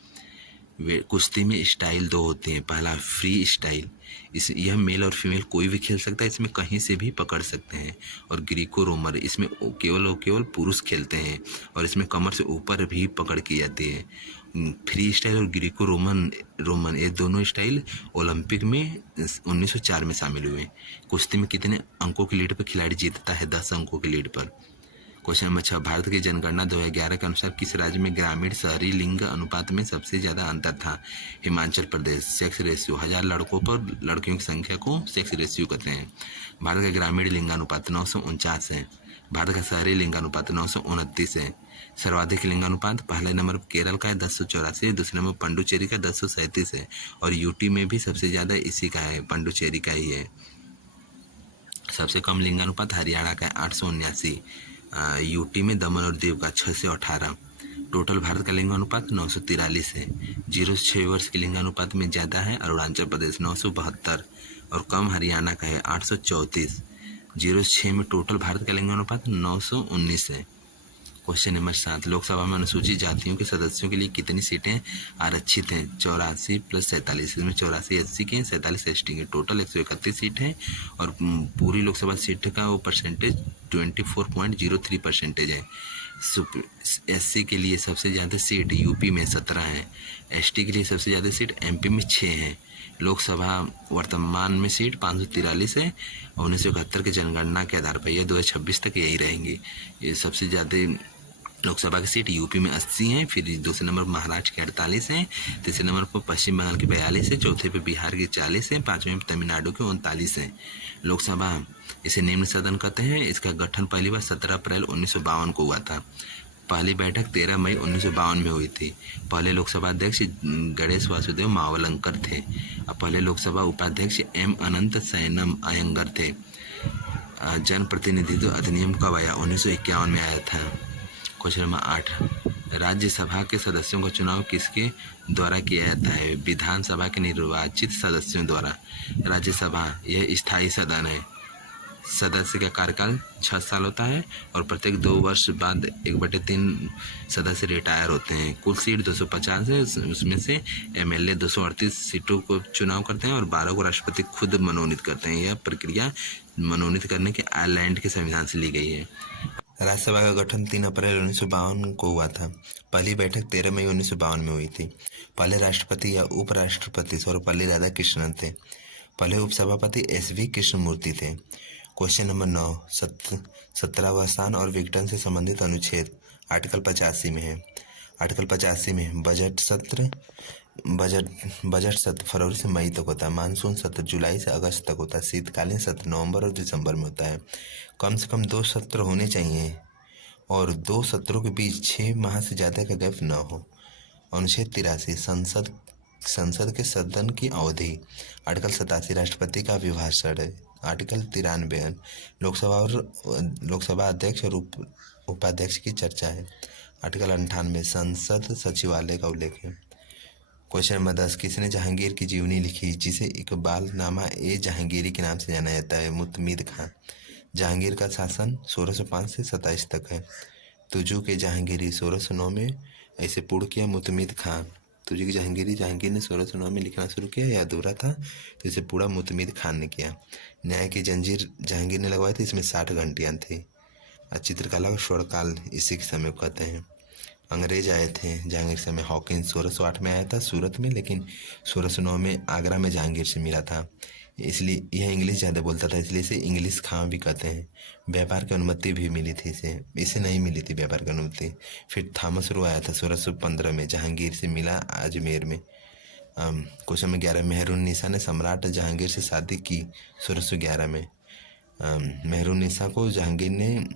कुश्ती में स्टाइल दो होते हैं। पहला फ्री स्टाइल, यह मेल और फीमेल कोई भी खेल सकता है, इसमें कहीं से भी पकड़ सकते हैं। और ग्रीको रोमर, इसमें केवल पुरुष खेलते हैं और इसमें कमर से ऊपर भी पकड़ की जाती है। फ्री स्टाइल और ग्रीको रोमन ये दोनों स्टाइल ओलंपिक में 1904 में शामिल हुए। कुश्ती में कितने अंकों की लीड पर खिलाड़ी जीतता है? 10 अंकों की लीड पर। क्वेश्चन नंबर 6, भारत की जनगणना 2011 के अनुसार किस राज्य में ग्रामीण शहरी लिंग अनुपात में सबसे ज्यादा अंतर था? हिमाचल प्रदेश। सेक्स रेशियो, 1000 लड़कों पर लड़कियों की संख्या को सेक्स रेशियो कहते हैं। भारत का ग्रामीण लिंगानुपात 949 है। भारत का शहरी लिंगानुपात 929 है। सर्वाधिक लिंगानुपात पहले नंबर केरल का है 1084, दूसरे नंबर पंडुचेरी का 1037 है और यूटी में भी सबसे ज्यादा इसी का है, पंडुचेरी का ही है। सबसे कम लिंगानुपात हरियाणा का है 879। यूटी में दमन और दीव का 6 से 18। टोटल भारत का लिंगानुपात 943 है। 0 से 6 वर्ष के लिंगानुपात में ज़्यादा है अरुणाचल प्रदेश 972 और कम हरियाणा का है 834। 0 से 6 में टोटल भारत का लिंगानुपात 919 है। क्वेश्चन नंबर 7, लोकसभा में अनुसूचित जातियों के सदस्यों के लिए कितनी सीटें आरक्षित हैं? 84 + 47। इसमें 84 SC के, 47 ST के, टोटल 131 सीट है और पूरी लोकसभा सीट का वो परसेंटेज 24.03% है। SC के लिए सबसे ज़्यादा सीट यूपी में 17 है। ST के लिए सबसे ज़्यादा सीट MP में 6 है। लोकसभा वर्तमान में सीट 543 है और 1971 के जनगणना के आधार पर यह 2026 तक यही रहेंगी। ये सबसे ज़्यादा लोकसभा की सीट यूपी में 80 हैं, फिर दूसरे नंबर पर महाराष्ट्र के 48 हैं, तीसरे नंबर पर पश्चिम बंगाल के 42 है, चौथे पे बिहार के 40 हैं, पाँचवें पे तमिलनाडु के 39 हैं। लोकसभा इसे निम्न सदन कहते हैं। इसका गठन पहली बार 17 अप्रैल 1952 को हुआ था। पहली बैठक 13 मई 1952 में हुई थी। पहले लोकसभा अध्यक्ष गणेश वासुदेव मावलंकर थे और पहले लोकसभा उपाध्यक्ष M अनंत सैनम अयंगर थे। जन प्रतिनिधित्व अधिनियम कब आया? 1951 में आया था। क्वेश्चन नंबर 8, राज्यसभा के सदस्यों का चुनाव किसके द्वारा किया जाता है? विधानसभा के निर्वाचित सदस्यों द्वारा। राज्यसभा यह स्थायी सदन है। सदस्य का कार्यकाल 6 साल होता है और प्रत्येक 2 वर्ष बाद 1/3 सदस्य रिटायर होते हैं। कुल सीट 250 है, उसमें से MLA 238 सीटों को चुनाव करते हैं और 12 को राष्ट्रपति खुद मनोनीत करते हैं। यह प्रक्रिया मनोनीत करने के आयरलैंड के संविधान से ली गई है। राज्यसभा का गठन 3 अप्रैल 1952 को हुआ था। पहली बैठक 13 मई 1952 में हुई थी। पहले राष्ट्रपति या उपराष्ट्रपति सर्वपल्ली राधाकृष्णन थे। पहले उपसभापति SV कृष्णमूर्ति थे। क्वेश्चन नंबर 9, 17वां स्थान और विघटन से संबंधित अनुच्छेद आर्टिकल 85 में है। आर्टिकल 85 में बजट सत्र फरवरी से मई तक होता है। मानसून सत्र जुलाई से अगस्त तक होता है। शीतकालीन सत्र नवंबर और दिसंबर में होता है। कम से कम 2 सत्र होने चाहिए और 2 सत्रों के बीच 6 माह से ज़्यादा का गैप न हो। अनुच्छेद 83 संसद के सदन की अवधि। आर्टिकल 87 राष्ट्रपति का अभिभाषण है। आर्टिकल 93 लोकसभा अध्यक्ष और उपाध्यक्ष की चर्चा है। आर्टिकल 98 संसद सचिवालय का उल्लेख है। क्वेश्चन नंबर 10, किसने जहांगीर की जीवनी लिखी जिसे इकबाल नामा ए जहांगीरी के नाम से जाना जाता है? मुतमिद खां। जहांगीर का शासन 1605 से 27 तक है। तुजू के जहांगीरी 1609 में ऐसे पूर्ण किया मुतमिद खां। तुजू की जहांगीरी, जहांगीर ने 1609 में लिखना शुरू किया, यह अधूरा था तो इसे पूरा मुतमिद खान ने किया। न्याय की जंजीर जहांगीर ने लगवाई थी, इसमें 60 घंटियाँ थी। चित्रकला का स्वर्णकाल इसी के समय कहते हैं। अंग्रेज आए थे जहांगीर समय। हॉकिंस 1608 में आया था सूरत में, लेकिन 1609 में आगरा में जहांगीर से मिला था। इसलिए यह इंग्लिश ज़्यादा बोलता था, इसलिए इसे इंग्लिश खां भी कहते हैं। व्यापार की अनुमति भी मिली थी इसे नहीं मिली थी व्यापार की अनुमति। फिर थॉमस रो आया था 1615 में, जहांगीर से मिला अजमेर में। क्वेश्चन नंबर 11, मेहरुन्निसा ने सम्राट जहांगीर से शादी की 1611 में। मेहरुन्निसा को जहांगीर ने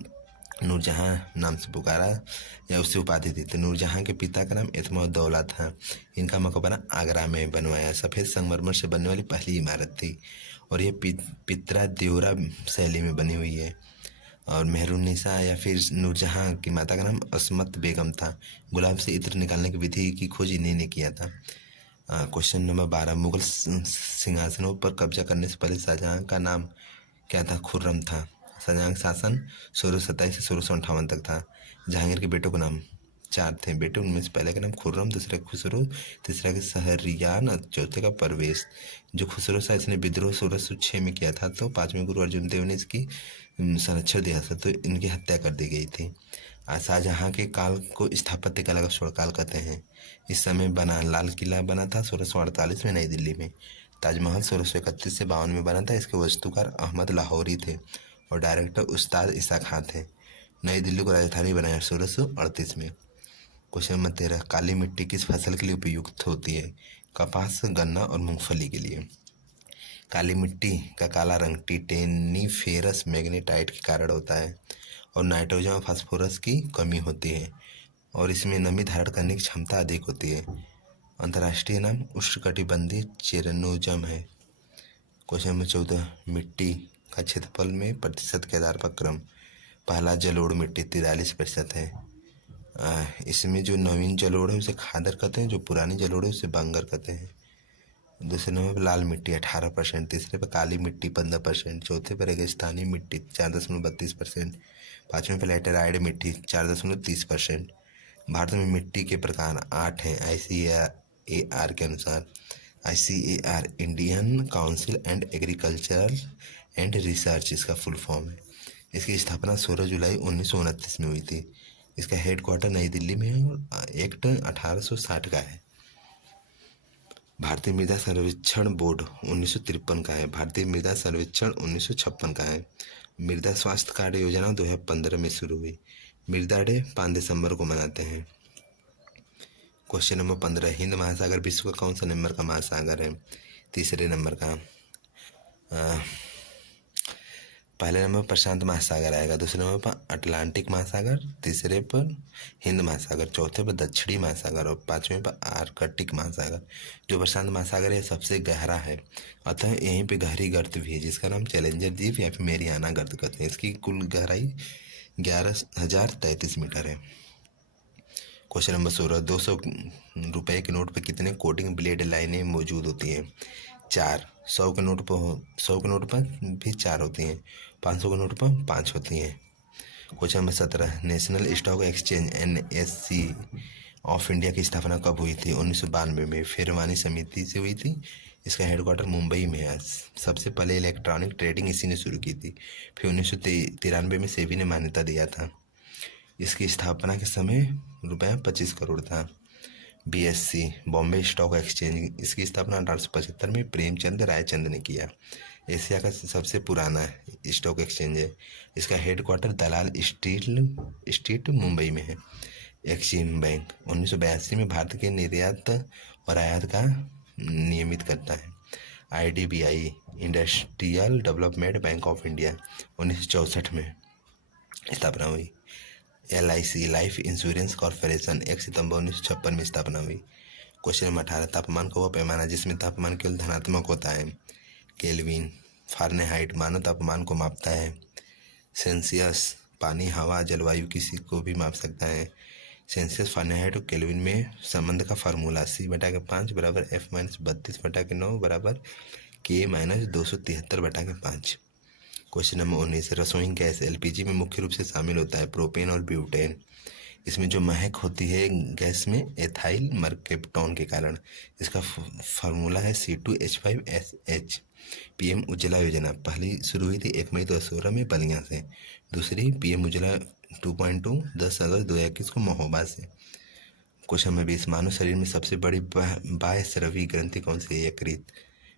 नूरजहां नाम से पुकारा या उससे उपाधि दी। तो नूरजहां के पिता का नाम इत्मौद्दौला था। इनका मकबरा आगरा में बनवाया। सफ़ेद संगमरमर से बनने वाली पहली इमारत थी और ये पित्रा देवरा शैली में बनी हुई है। और मेहरुन्निसा या फिर नूरजहां की माता का नाम असमत बेगम था। गुलाब से इत्र निकालने की विधि की खोज इन्हीं ने किया था। क्वेश्चन नंबर 12, मुगल सिंहासनों पर कब्जा करने से पहले शाहजहां का नाम क्या था? खुर्रम था। शाहजहां का शासन 1627 से 1658 तक था। जहांगीर के बेटों का नाम 4 थे बेटे, उनमें से पहले का नाम खुर्रम, दूसरे का खुसरो, तीसरा का शहरयार और चौथे का परवेश। जो खुसरो था इसने विद्रोह 1606 में किया था, तो 5वें गुरु अर्जुन देव ने इसकी संरक्षण दिया था, तो इनकी हत्या कर दी गई थी। शाहजहां के काल को स्थापत्य कला का स्वर्ण काल कहते हैं। इस समय बना लाल किला बना था 1648 में नई दिल्ली में। ताजमहल 1631 से 52 में बना था। इसके वास्तुकार अहमद लाहौरी थे और डायरेक्टर उस्ताद ईसा खां थे। नई दिल्ली को राजधानी बनाया 1638 में। क्वेश्चन नंबर 13, काली मिट्टी किस फसल के लिए उपयुक्त होती है? कपास, गन्ना और मूंगफली के लिए। काली मिट्टी का काला रंग टिटेनीफेरस मैग्नेटाइट के कारण होता है और नाइट्रोजन और फास्फोरस की कमी होती है और इसमें नमी धारण करने की क्षमता अधिक होती है। अंतर्राष्ट्रीय नाम उष्णकटिबंधीय चेरनोजम है। क्वेश्चन नंबर 14, मिट्टी का क्षेत्रफल में प्रतिशत के आधार पर क्रम। पहला जलोढ़ मिट्टी 43% है। इसमें जो नवीन जलोढ़ है उसे खादर कहते हैं, जो पुरानी जलोढ़ है उसे बांगर कहते हैं। दूसरे नंबर पर लाल मिट्टी 18%, तीसरे पर काली मिट्टी 15%, चौथे पर रेगिस्तानी मिट्टी 4.32%, पाँचवें पर लैटेराइट मिट्टी 4.30%। भारत में मिट्टी के प्रकार 8 हैं ICAR के अनुसार। ICAR Indian council and agricultural and research इसका फुल फॉर्म है। इसकी स्थापना 16 जुलाई 1929 में हुई थी। इसका हेडक्वार्टर नई दिल्ली में है और एक्ट 1860 का है। भारतीय मृदा सर्वेक्षण बोर्ड 1953 का है। भारतीय मृदा सर्वेक्षण 1956 का है। मृदा स्वास्थ्य कार्ड योजना 2015 में शुरू हुई। मृदा डे 5 दिसंबर को मनाते हैं। क्वेश्चन नंबर 15, हिंद महासागर विश्व का कौन सा नंबर का महासागर है? तीसरे नंबर का। पहले नंबर पर प्रशांत महासागर आएगा, दूसरे नंबर पर अटलांटिक महासागर, तीसरे पर हिंद महासागर, चौथे पर दक्षिणी महासागर और पांचवें पर आर्कटिक महासागर। जो प्रशांत महासागर है सबसे गहरा है, अतः यहीं पे गहरी गर्त भी है जिसका नाम चैलेंजर द्वीप या फिर मेरियाना गर्त कहते हैं। इसकी कुल गहराई 11,033 मीटर है। क्वेश्चन नंबर 16, 200 रुपये के नोट पर कितने कोटिंग ब्लेड लाइनें मौजूद होती हैं? 4। 100 के नोट पर भी 4 होती हैं। 500 के नोट पर 5 होती हैं। Question number 17, national stock exchange NSE of India की स्थापना कब हुई थी? 1992 में फेरवानी समिति से हुई थी। इसका हेडक्वार्टर मुंबई में है। सबसे पहले इलेक्ट्रॉनिक ट्रेडिंग इसी ने शुरू की थी। फिर 1993 में सेबी ने मान्यता दिया था। इसकी स्थापना के समय ₹25 करोड़ था। BSE बॉम्बे स्टॉक एक्सचेंज, इसकी स्थापना 1875 में प्रेमचंद रायचंद ने किया। एशिया का सबसे पुराना स्टॉक एक्सचेंज है। इसका हेडक्वार्टर दलाल स्ट्रीट मुंबई में है। एक्सिम बैंक 1982 में भारत के निर्यात और आयात का नियमित करता है। IDBI industrial development bank of India 1964 में स्थापना हुई। LIC लाइफ इंश्योरेंस कॉर्पोरेशन 1 सितंबर 1956 में स्थापना हुई। क्वेश्चन नंबर 18, तापमान का वह पैमाना जिसमें तापमान केवल धनात्मक होता है? केल्विन। फारेनहाइट मानव तापमान को मापता है। सेल्सियस पानी, हवा, जलवायु किसी को भी माप सकता है। सेल्सियस, फारेनहाइट और केल्विन में संबंध का फार्मूला C/5 बराबर F-32/9 बराबर K-273/5। क्वेश्चन नंबर 19, रसोई गैस LPG में मुख्य रूप से शामिल होता है प्रोपेन और ब्यूटेन। इसमें जो महक होती है गैस में एथाइल मर्केप्टॉन के कारण। इसका फार्मूला है C2H5SH। PM उज्ज्वला योजना पहली शुरू हुई थी 1 मई 2016 में बलिया से। दूसरी PM उज्ज्वला 2.2 10 अगस्त 2021 को महोबा से। क्वेश्चन नंबर 20, मानव शरीर में सबसे बड़ी बाह्यस्रावी ग्रंथि कौन सी है? यकृत।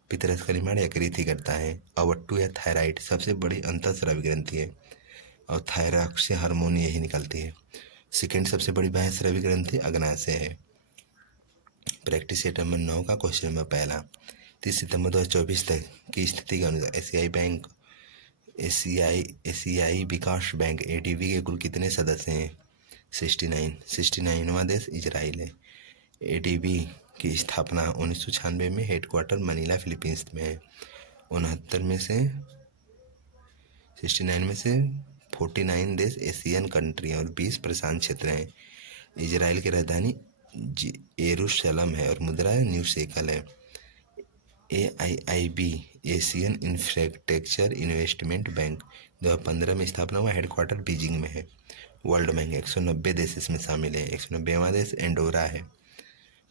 पितरस का निर्माण यकृत ही करता है। अवट्टू या थायराइड सबसे बड़ी अंतःस्रावी ग्रंथि है और थायराक्ट से हार्मोन यही निकलती है। सेकेंड सबसे बड़ी बाह्यस्रावी ग्रंथि अग्नाशय है। प्रैक्टिस सेट नंबर 9 का क्वेश्चन नंबर पहला, 30 सितंबर 2024 तक की स्थिति के अनुसार एशियाई विकास बैंक ADB के कुल कितने सदस्य हैं? 69वां देश इजराइल है। ADB की स्थापना 1996 में हेडक्वार्टर मनीला फिलीपींस में है। 69 में से 49 देश एशियन कंट्री और 20 प्रशांत क्षेत्र हैं। इजराइल की राजधानी येरूशलम है और मुद्रा न्यू शेकल है। AIIB Asian infrastructure investment bank 2015 में स्थापना हुआ, हेडक्वार्टर बीजिंग में है। वर्ल्ड बैंक 190 देश इसमें शामिल है, 190वां देश एंडोरा है।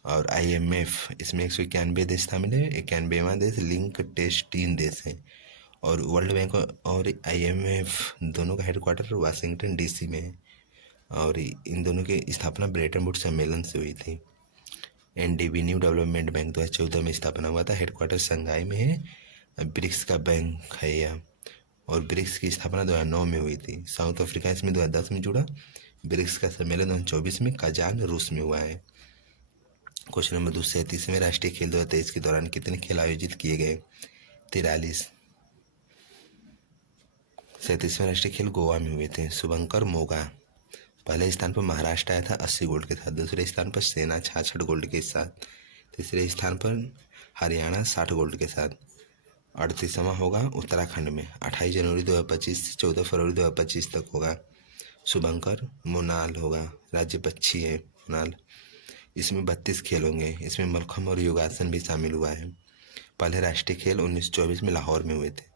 और IMF इसमें 191 देश शामिल है, 91वां देश लिंकटेस्टीन देश है। और वर्ल्ड बैंक और IMF दोनों का हेडक्वार्टर वाशिंगटन DC में है। और इन दोनों की स्थापना ब्रेटन वुड्स सम्मेलन से हुई थी। NDB न्यू डेवलपमेंट बैंक 2014 में स्थापना हुआ था, हेडक्वार्टर शंघाई में है। ब्रिक्स का बैंक है यह, और ब्रिक्स की स्थापना 2009 में हुई थी। साउथ अफ्रीका इसमें 2010 में जुड़ा। ब्रिक्स का सम्मेलन 2024 में कजान रूस में हुआ है। क्वेश्चन नंबर 237 में राष्ट्रीय खेल 2023 के दौरान कितने खेल आयोजित किए गए? 43। 37वें राष्ट्रीय खेल गोवा में हुए थे। शुभंकर मोगा पहले स्थान पर महाराष्ट्र आया था 80 गोल्ड के साथ, दूसरे स्थान पर सेना 66 गोल्ड के साथ, तीसरे स्थान पर हरियाणा 60 गोल्ड के साथ। 38वां होगा उत्तराखंड में 28 जनवरी 2025 से 14 फरवरी 2025 तक होगा। शुभंकर मोनाल होगा, राज्य पक्षी है मोनाल। इसमें 32 खेल होंगे, इसमें मलखम्ब और योगासन भी शामिल हुआ है। पहले राष्ट्रीय खेल 1924 में लाहौर में हुए थे।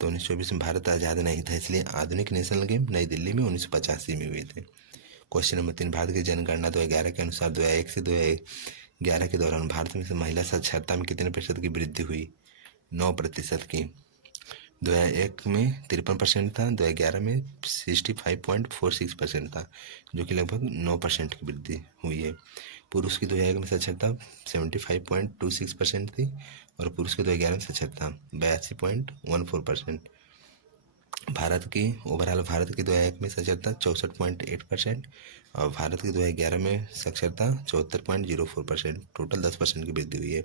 तो 1924 में भारत आज़ाद नहीं था, इसलिए आधुनिक नेशनल गेम नई दिल्ली में 1985 में हुए थे। क्वेश्चन नंबर 3, भारत की जनगणना 2011 के अनुसार 2001 से 2011 के दौरान भारत में से महिला साक्षरता में कितने प्रतिशत की वृद्धि हुई? 9% की। 2001 में 53% था, 2011 में 65.46% था, जो कि लगभग 9% की वृद्धि हुई है। पुरुष की 2001 में साक्षरता 75.26% थी और पुरुष की 2011 में साक्षरता 82.14%। भारत की ओवरऑल भारत की 2001 में साक्षरता 64.8% और भारत की 2011 में साक्षरता 74.04%, टोटल 10% की वृद्धि हुई है।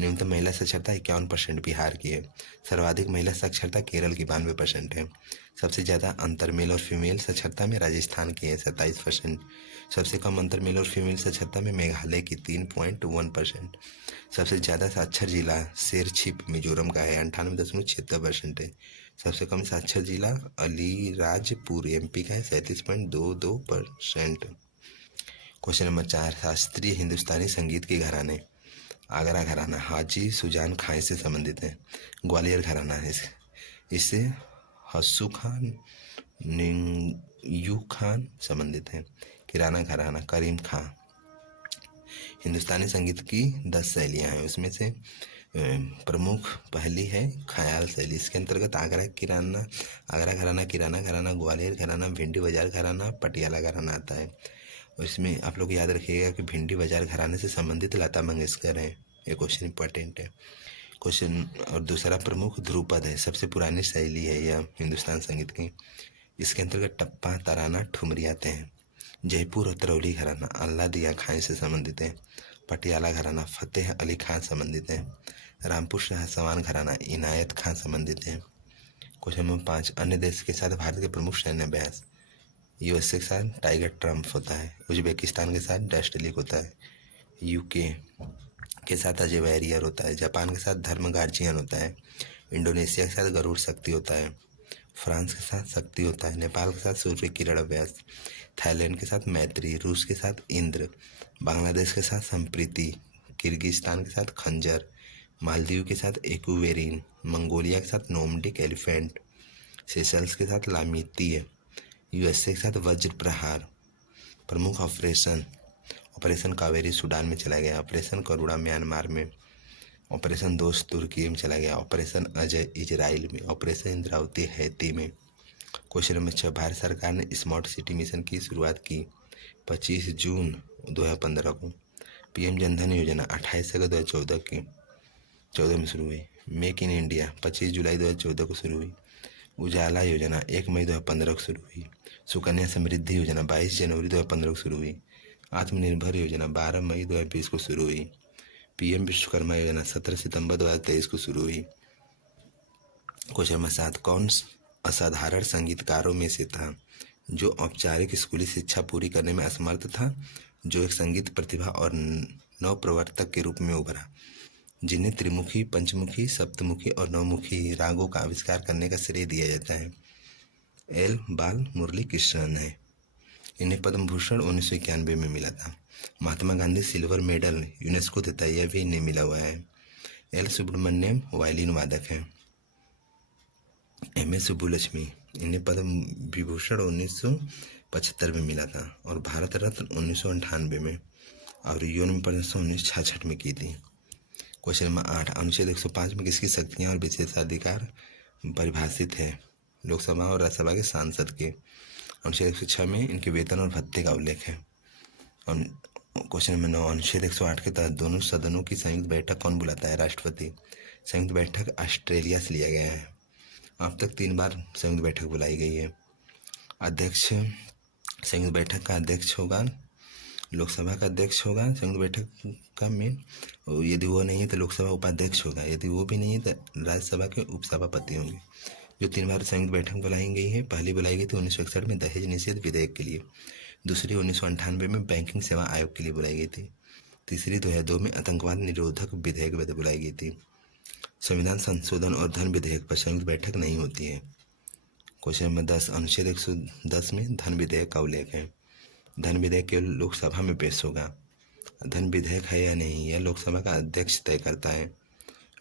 न्यूनतम महिला साक्षरता 51% बिहार की है। सर्वाधिक महिला साक्षरता केरल की 92% है। सबसे ज़्यादा अंतर मेल और फीमेल साक्षरता में राजस्थान की है 27%। सबसे कम अंतर मेल और फीमेल साक्षरता में मेघालय की 3.1%। सबसे ज़्यादा साक्षर जिला शेरछिप मिजोरम का है 98.76% है। सबसे कम साक्षर जिला अलीराजपुर MP का है 37.22%। क्वेश्चन नंबर 4, शास्त्रीय हिंदुस्तानी संगीत के घराने। आगरा घराना हाजी सुजान खां से संबंधित है। ग्वालियर घराना है इससे हस्सू खान निंगयू खान संबंधित है। किराना घराना करीम खां। हिंदुस्तानी संगीत की 10 शैलियाँ हैं, उसमें से प्रमुख पहली है ख्याल शैली। इसके अंतर्गत आगरा घराना, किराना घराना, ग्वालियर घराना, भिंडी बाजार घराना, पटियाला घराना आता है। और इसमें आप लोग याद रखिएगा कि भिंडी बाजार घराने से संबंधित लता मंगेशकर है। ये क्वेश्चन इंपॉर्टेंट है। क्वेश्चन और दूसरा प्रमुख ध्रुपद है, सबसे पुरानी शैली है यह हिंदुस्तान संगीत की। इसके अंतर्गत टप्पा, तराना, ठुमरी आते हैं। जयपुर और तरौली घराना अल्लाह दिया खां से संबंधित है। पटियाला घराना फतेह अली खां संबंधित है। रामपुर शाह सवान घराना इनायत खां संबंधित है। क्वेश्चन नंबर 5, अन्य देश के साथ भारत के प्रमुख सैन्य अभ्यास। USA के साथ टाइगर ट्रम्प होता है। उज्बेकिस्तान के साथ डस्टलिक होता है। UK के साथ अजय वैरियर होता है। जापान के साथ धर्म गार्जियन होता है। इंडोनेशिया के साथ गरुड़ शक्ति होता है। फ्रांस के साथ शक्ति होता है। नेपाल के साथ सूर्य किरण अभ्यास। थाईलैंड के साथ मैत्री। रूस के साथ इंद्र। बांग्लादेश के साथ संप्रीति। किर्गिस्तान के साथ खंजर। मालदीव के साथ एक्वेरिन। मंगोलिया के साथ नोमडिक एलिफेंट। सेशल्स के साथ लामितीय। USA के साथ वज्र प्रहार। प्रमुख ऑपरेशन कावेरी सूडान में चला गया। ऑपरेशन करुणा म्यांमार में। ऑपरेशन दोस्त तुर्की में चला गया। ऑपरेशन अजय इजराइल में। ऑपरेशन इंद्रावती हैती में। क्वेश्चन नंबर 6, भारत सरकार ने स्मार्ट सिटी मिशन की शुरुआत की 25 जून 2015 को। PM जनधन योजना 28 अगस्त 2014 में शुरू हुई। मेक इन इंडिया 25 जुलाई 2014 को शुरू हुई। उजाला योजना 1 मई 2015 को शुरू हुई। सुकन्या समृद्धि योजना 22 जनवरी 2015 को शुरू हुई। आत्मनिर्भर योजना 12 मई 2020 को शुरू हुई। PM विश्वकर्मा योजना 17 सितंबर 2023 को शुरू हुई। क्वेश्चन नंबर 7, कौन असाधारण संगीतकारों में से था जो औपचारिक स्कूली शिक्षा पूरी करने में असमर्थ था, जो एक संगीत प्रतिभा और नवप्रवर्तक के रूप में उभरा, जिन्हें त्रिमुखी, पंचमुखी, सप्तमुखी और नवमुखी रागों का आविष्कार करने का श्रेय दिया जाता है? L. बाल मुरली कृष्णन है। इन्हें पद्म भूषण 1991 में मिला था। Mahatma Gandhi silver medal UNESCO देता है, यह भी इन्हें मिला हुआ है। एल सुब्रमण्यम वायलिन वादक हैं। एम एस सुब्बुलक्ष्मी, इन्हें पद्म विभूषण 1975 में मिला था और भारत रत्न 1998 में, और यौन में प्रदर्शन 1966 में की थी। क्वेश्चन नंबर 8, अनुच्छेद 105 में किसकी शक्तियाँ और विशेषाधिकार परिभाषित है? लोकसभा और राज्यसभा के सांसद के। अनुच्छेद 106 में इनके वेतन और भत्ते का उल्लेख है। और क्वेश्चन नंबर 9, अनुच्छेद 108 के तहत दोनों सदनों की संयुक्त बैठक कौन बुलाता है? राष्ट्रपति। संयुक्त बैठक ऑस्ट्रेलिया से लिया गया है। अब तक 3 बार संयुक्त बैठक बुलाई गई है। अध्यक्ष संयुक्त बैठक का अध्यक्ष होगा, लोकसभा का अध्यक्ष होगा संयुक्त बैठक का में, यदि वो नहीं है तो लोकसभा उपाध्यक्ष होगा, यदि वो भी नहीं है तो राज्यसभा के उपसभापति होंगे। जो 3 बार संयुक्त बैठक बुलाई गई है, पहली बुलाई गई थी 1961 में दहेज निषेध विधेयक के लिए, दूसरी 1998 में बैंकिंग सेवा आयोग के लिए बुलाई गई थी, तीसरी 2002 में आतंकवाद निरोधक विधेयक बुलाई गई थी। संविधान संशोधन और धन विधेयक पर संयुक्त बैठक नहीं होती है। क्वेश्चन नंबर 10, अनुच्छेद 110 में धन विधेयक का उल्लेख है। धन विधेयक केवल लोकसभा में पेश होगा। धन विधेयक है या नहीं, यह लोकसभा का अध्यक्ष तय करता है।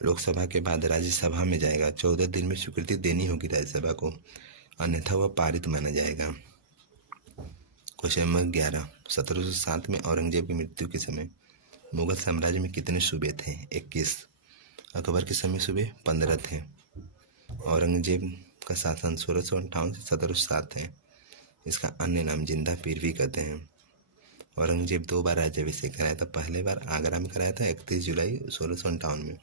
लोकसभा के बाद राज्यसभा में जाएगा। 14 दिन में स्वीकृति देनी होगी राज्यसभा को, अन्यथा वह पारित माना जाएगा। क्वेश्चन नंबर 11, 1707 में औरंगजेब की मृत्यु के समय मुगल साम्राज्य में कितने सूबे थे? 21। अकबर के समय सूबे 15 थे। औरंगजेब का शासन 1658 से 1707 है। इसका अन्य नाम जिंदा पीर भी कहते हैं। औरंगजेब 2 बार राज्याभिषेक कराया था। पहले बार आगरा में कराया था 31 जुलाई 1658 में,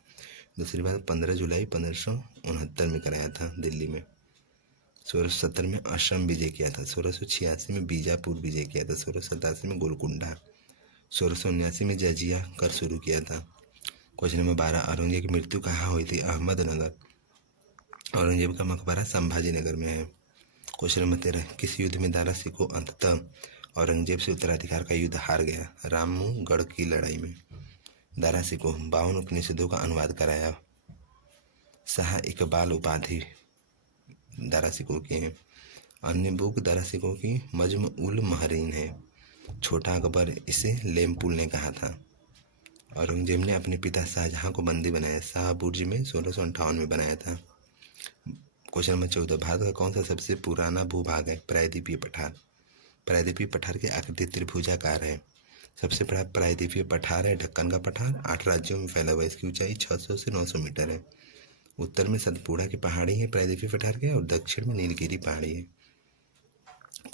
दूसरी बार 15 जुलाई 1569 में कराया था दिल्ली में। 1670 में असम विजय किया था। 1686 में बीजापुर विजय किया था। 1687 में गोलकुंडा। 1679 में जजिया कर शुरू किया था। क्वेश्चन नंबर 12, औरंगजेब की मृत्यु कहाँ हुई थी? अहमदनगर। औरंगजेब का मकबरा संभाजी नगर में है। क्वेश्चन नंबर 13, किस युद्ध में दारा सिकोह अंततः औरंगजेब से उत्तराधिकार का युद्ध हार गया? रामूगढ़ की लड़ाई में। दारा सिकोह 52 उपनिषदों का अनुवाद कराया। शाह इकबाल उपाधि दारा सिकोह की है। अन्य बुक दारा सिकोह की मज्म उल महरीन है। छोटा अकबर इसे लेमपुल ने कहा था। औरंगजेब ने अपने पिता शाहजहां को बंदी बनाया। शाह बुर्ज में 1658 में बनाया था। क्वेश्चन नंबर 14, भारत का कौन सा सबसे पुराना भूभाग है? प्रायद्वीपीय पठार। प्रायद्वीपीय पठार की आकृति त्रिभुजाकार है। सबसे बड़ा प्रायद्वीपीय पठार है ढक्कन का पठार, 8 राज्यों में फैला हुआ है। इसकी ऊंचाई 600 से 900 मीटर है। उत्तर में सतपुड़ा की पहाड़ी है प्रायद्वीपीय पठार के, और दक्षिण में नीलगिरी पहाड़ी है।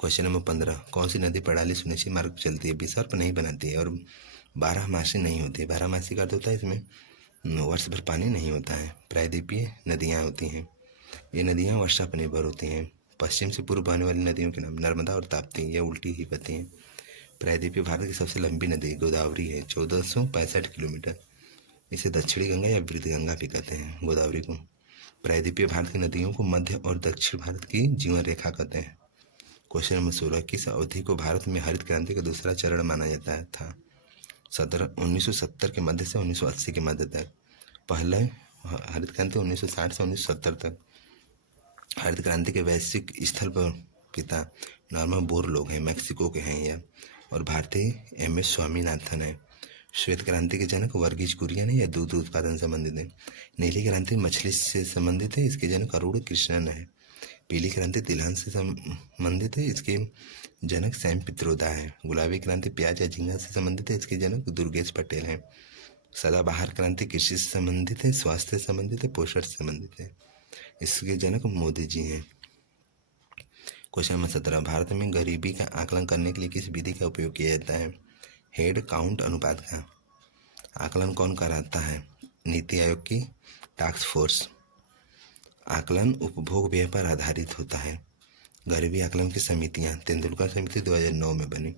क्वेश्चन नंबर 15, कौन सी नदी प्रणाली सुनिश्चित मार्ग पर चलती है? विसर्प नहीं बनाती है और 12 मासी नहीं होती है। 12 मासी का अर्थ होता है इसमें वर्ष भर पानी नहीं होता है। प्रायद्वीपीय नदियाँ होती हैं। ये नदियाँ वर्षा पर निर्भर होती हैं। पश्चिम से पूर्व बहने वाली नदियों के नाम नर्मदा और ताप्ती, यह उल्टी ही बहती हैं। प्रायद्वीपीय भारत की सबसे लंबी नदी गोदावरी है, 1465 किलोमीटर। इसे दक्षिणी गंगा या वृद्ध गंगा भी कहते हैं, गोदावरी को। प्रायद्वीपीय भारत की नदियों को मध्य और दक्षिण भारत की जीवन रेखा कहते हैं। क्वेश्चन नंबर 16, किस अवधि को भारत में हरित क्रांति का दूसरा चरण माना जाता था? 1970 के मध्य से 1980 के मध्य तक। पहले हरित क्रांति 1960 से 1970 तक। हरित क्रांति के वैश्विक स्थल पर पिता नॉर्मन बोर लोग हैं, मैक्सिको के हैं यह, और भारतीय MS स्वामीनाथन है। श्वेत क्रांति के जनक वर्गीज कुरियन है, यह दूध उत्पादन संबंधित है। नीली क्रांति मछली से संबंधित है, इसके जनक अरुण कृष्णन है। पीली क्रांति तिलहन से संबंधित है, इसके जनक सैम पित्रोदा है। गुलाबी क्रांति प्याज या झींगा से संबंधित है, इसके जनक दुर्गेश पटेल हैं। सदाबहार क्रांति कृषि से संबंधित है, स्वास्थ्य से संबंधित है, पोषण से संबंधित है, इसके जनक मोदी जी हैं। क्वेश्चन नंबर 17, भारत में गरीबी का आकलन करने के लिए किस विधि का उपयोग किया जाता है? हेड काउंट अनुपात का। आकलन कौन कराता है? नीति आयोग की टास्क फोर्स। आकलन उपभोग व्यय पर आधारित होता है। गरीबी आकलन की समितियां, तेंदुलकर समिति 2009 में बनी,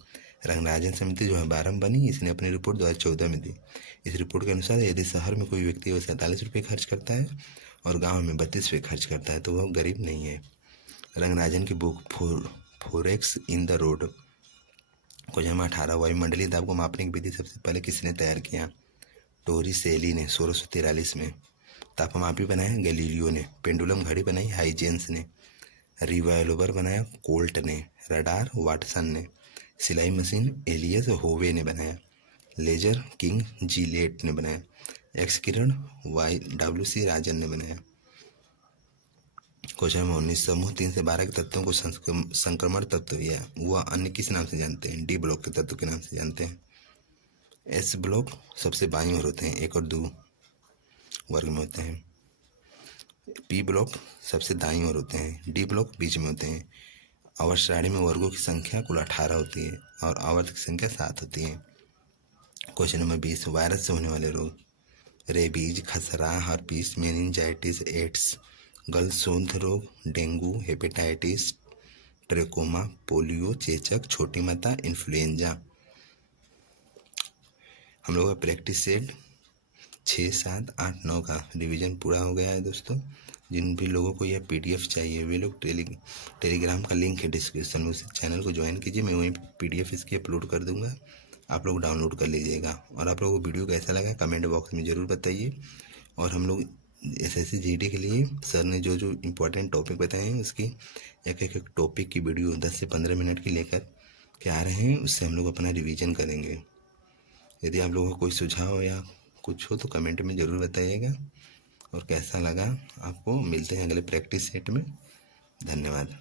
रंगराजन समिति 2012 में बनी। इसने अपनी रिपोर्ट 2014 में दी। इस रिपोर्ट के अनुसार यदि शहर में कोई व्यक्ति 47 रुपये खर्च करता है और गांव में 32 रुपये खर्च करता है तो वह गरीब नहीं है। रंगराजन की book forex in the road. Question number 18, वायुमंडलीय दाब को मापने की विधि सबसे पहले किसने तैयार किया? टोरिसेली ने 1643 में। तापमापी बनाया गैलीलियो ने। पेंडुलम घड़ी बनाई हाइजेंस ने। रिवॉल्वर बनाया कोल्ट ने। रडार वाटसन ने। सिलाई मशीन एलियस होवे ने बनाया। लेजर किंग जीलेट ने बनाया। एक्स किरण YWC राजन ने बनाया। क्वेश्चन नंबर 19, समूह 3 से 12 के तत्वों को संक्रमण तत्व या वह अन्य किस नाम से जानते हैं? डी ब्लॉक के तत्व के नाम से जानते हैं। एस ब्लॉक सबसे बाईं ओर होते हैं, 1 और 2 वर्ग में होते हैं। पी ब्लॉक सबसे दाईं ओर होते हैं। डी ब्लॉक बीच में होते हैं। आवर्त सारणी में वर्गों की संख्या कुल 18 होती है और आवर्त की संख्या 7 होती है। क्वेश्चन नंबर 20, वायरस से होने वाले रोग। रेबीज, खसरा, हर्पीस, मेनिंजाइटिस, एड्स, गलसोंध रोग, डेंगू, हेपेटाइटिस, ट्रेकोमा, पोलियो, चेचक, छोटी माता, इन्फ्लुएंजा। हम लोग का प्रैक्टिस सेट 6, 7, 8, 9 का रिवीजन पूरा हो गया है दोस्तों। जिन भी लोगों को यह PDF चाहिए वे लोग टेलीग्राम का लिंक है डिस्क्रिप्शन में, उस चैनल को ज्वाइन कीजिए। मैं वहीं PDF इसकी अपलोड कर दूंगा, आप लोग डाउनलोड कर लीजिएगा। और आप लोगों को वीडियो कैसा लगा कमेंट बॉक्स में ज़रूर बताइए। और हम लोग SSC GD के लिए सर ने जो जो इम्पोर्टेंट टॉपिक बताए हैं उसकी एक टॉपिक की वीडियो 10 से 15 मिनट की लेकर के आ रहे हैं, उससे हम लोग अपना रिवीजन करेंगे। यदि आप लोगों का कोई सुझाव या कुछ हो तो कमेंट में ज़रूर बताइएगा। और कैसा लगा आपको, मिलते हैं अगले प्रैक्टिस सेट में। धन्यवाद।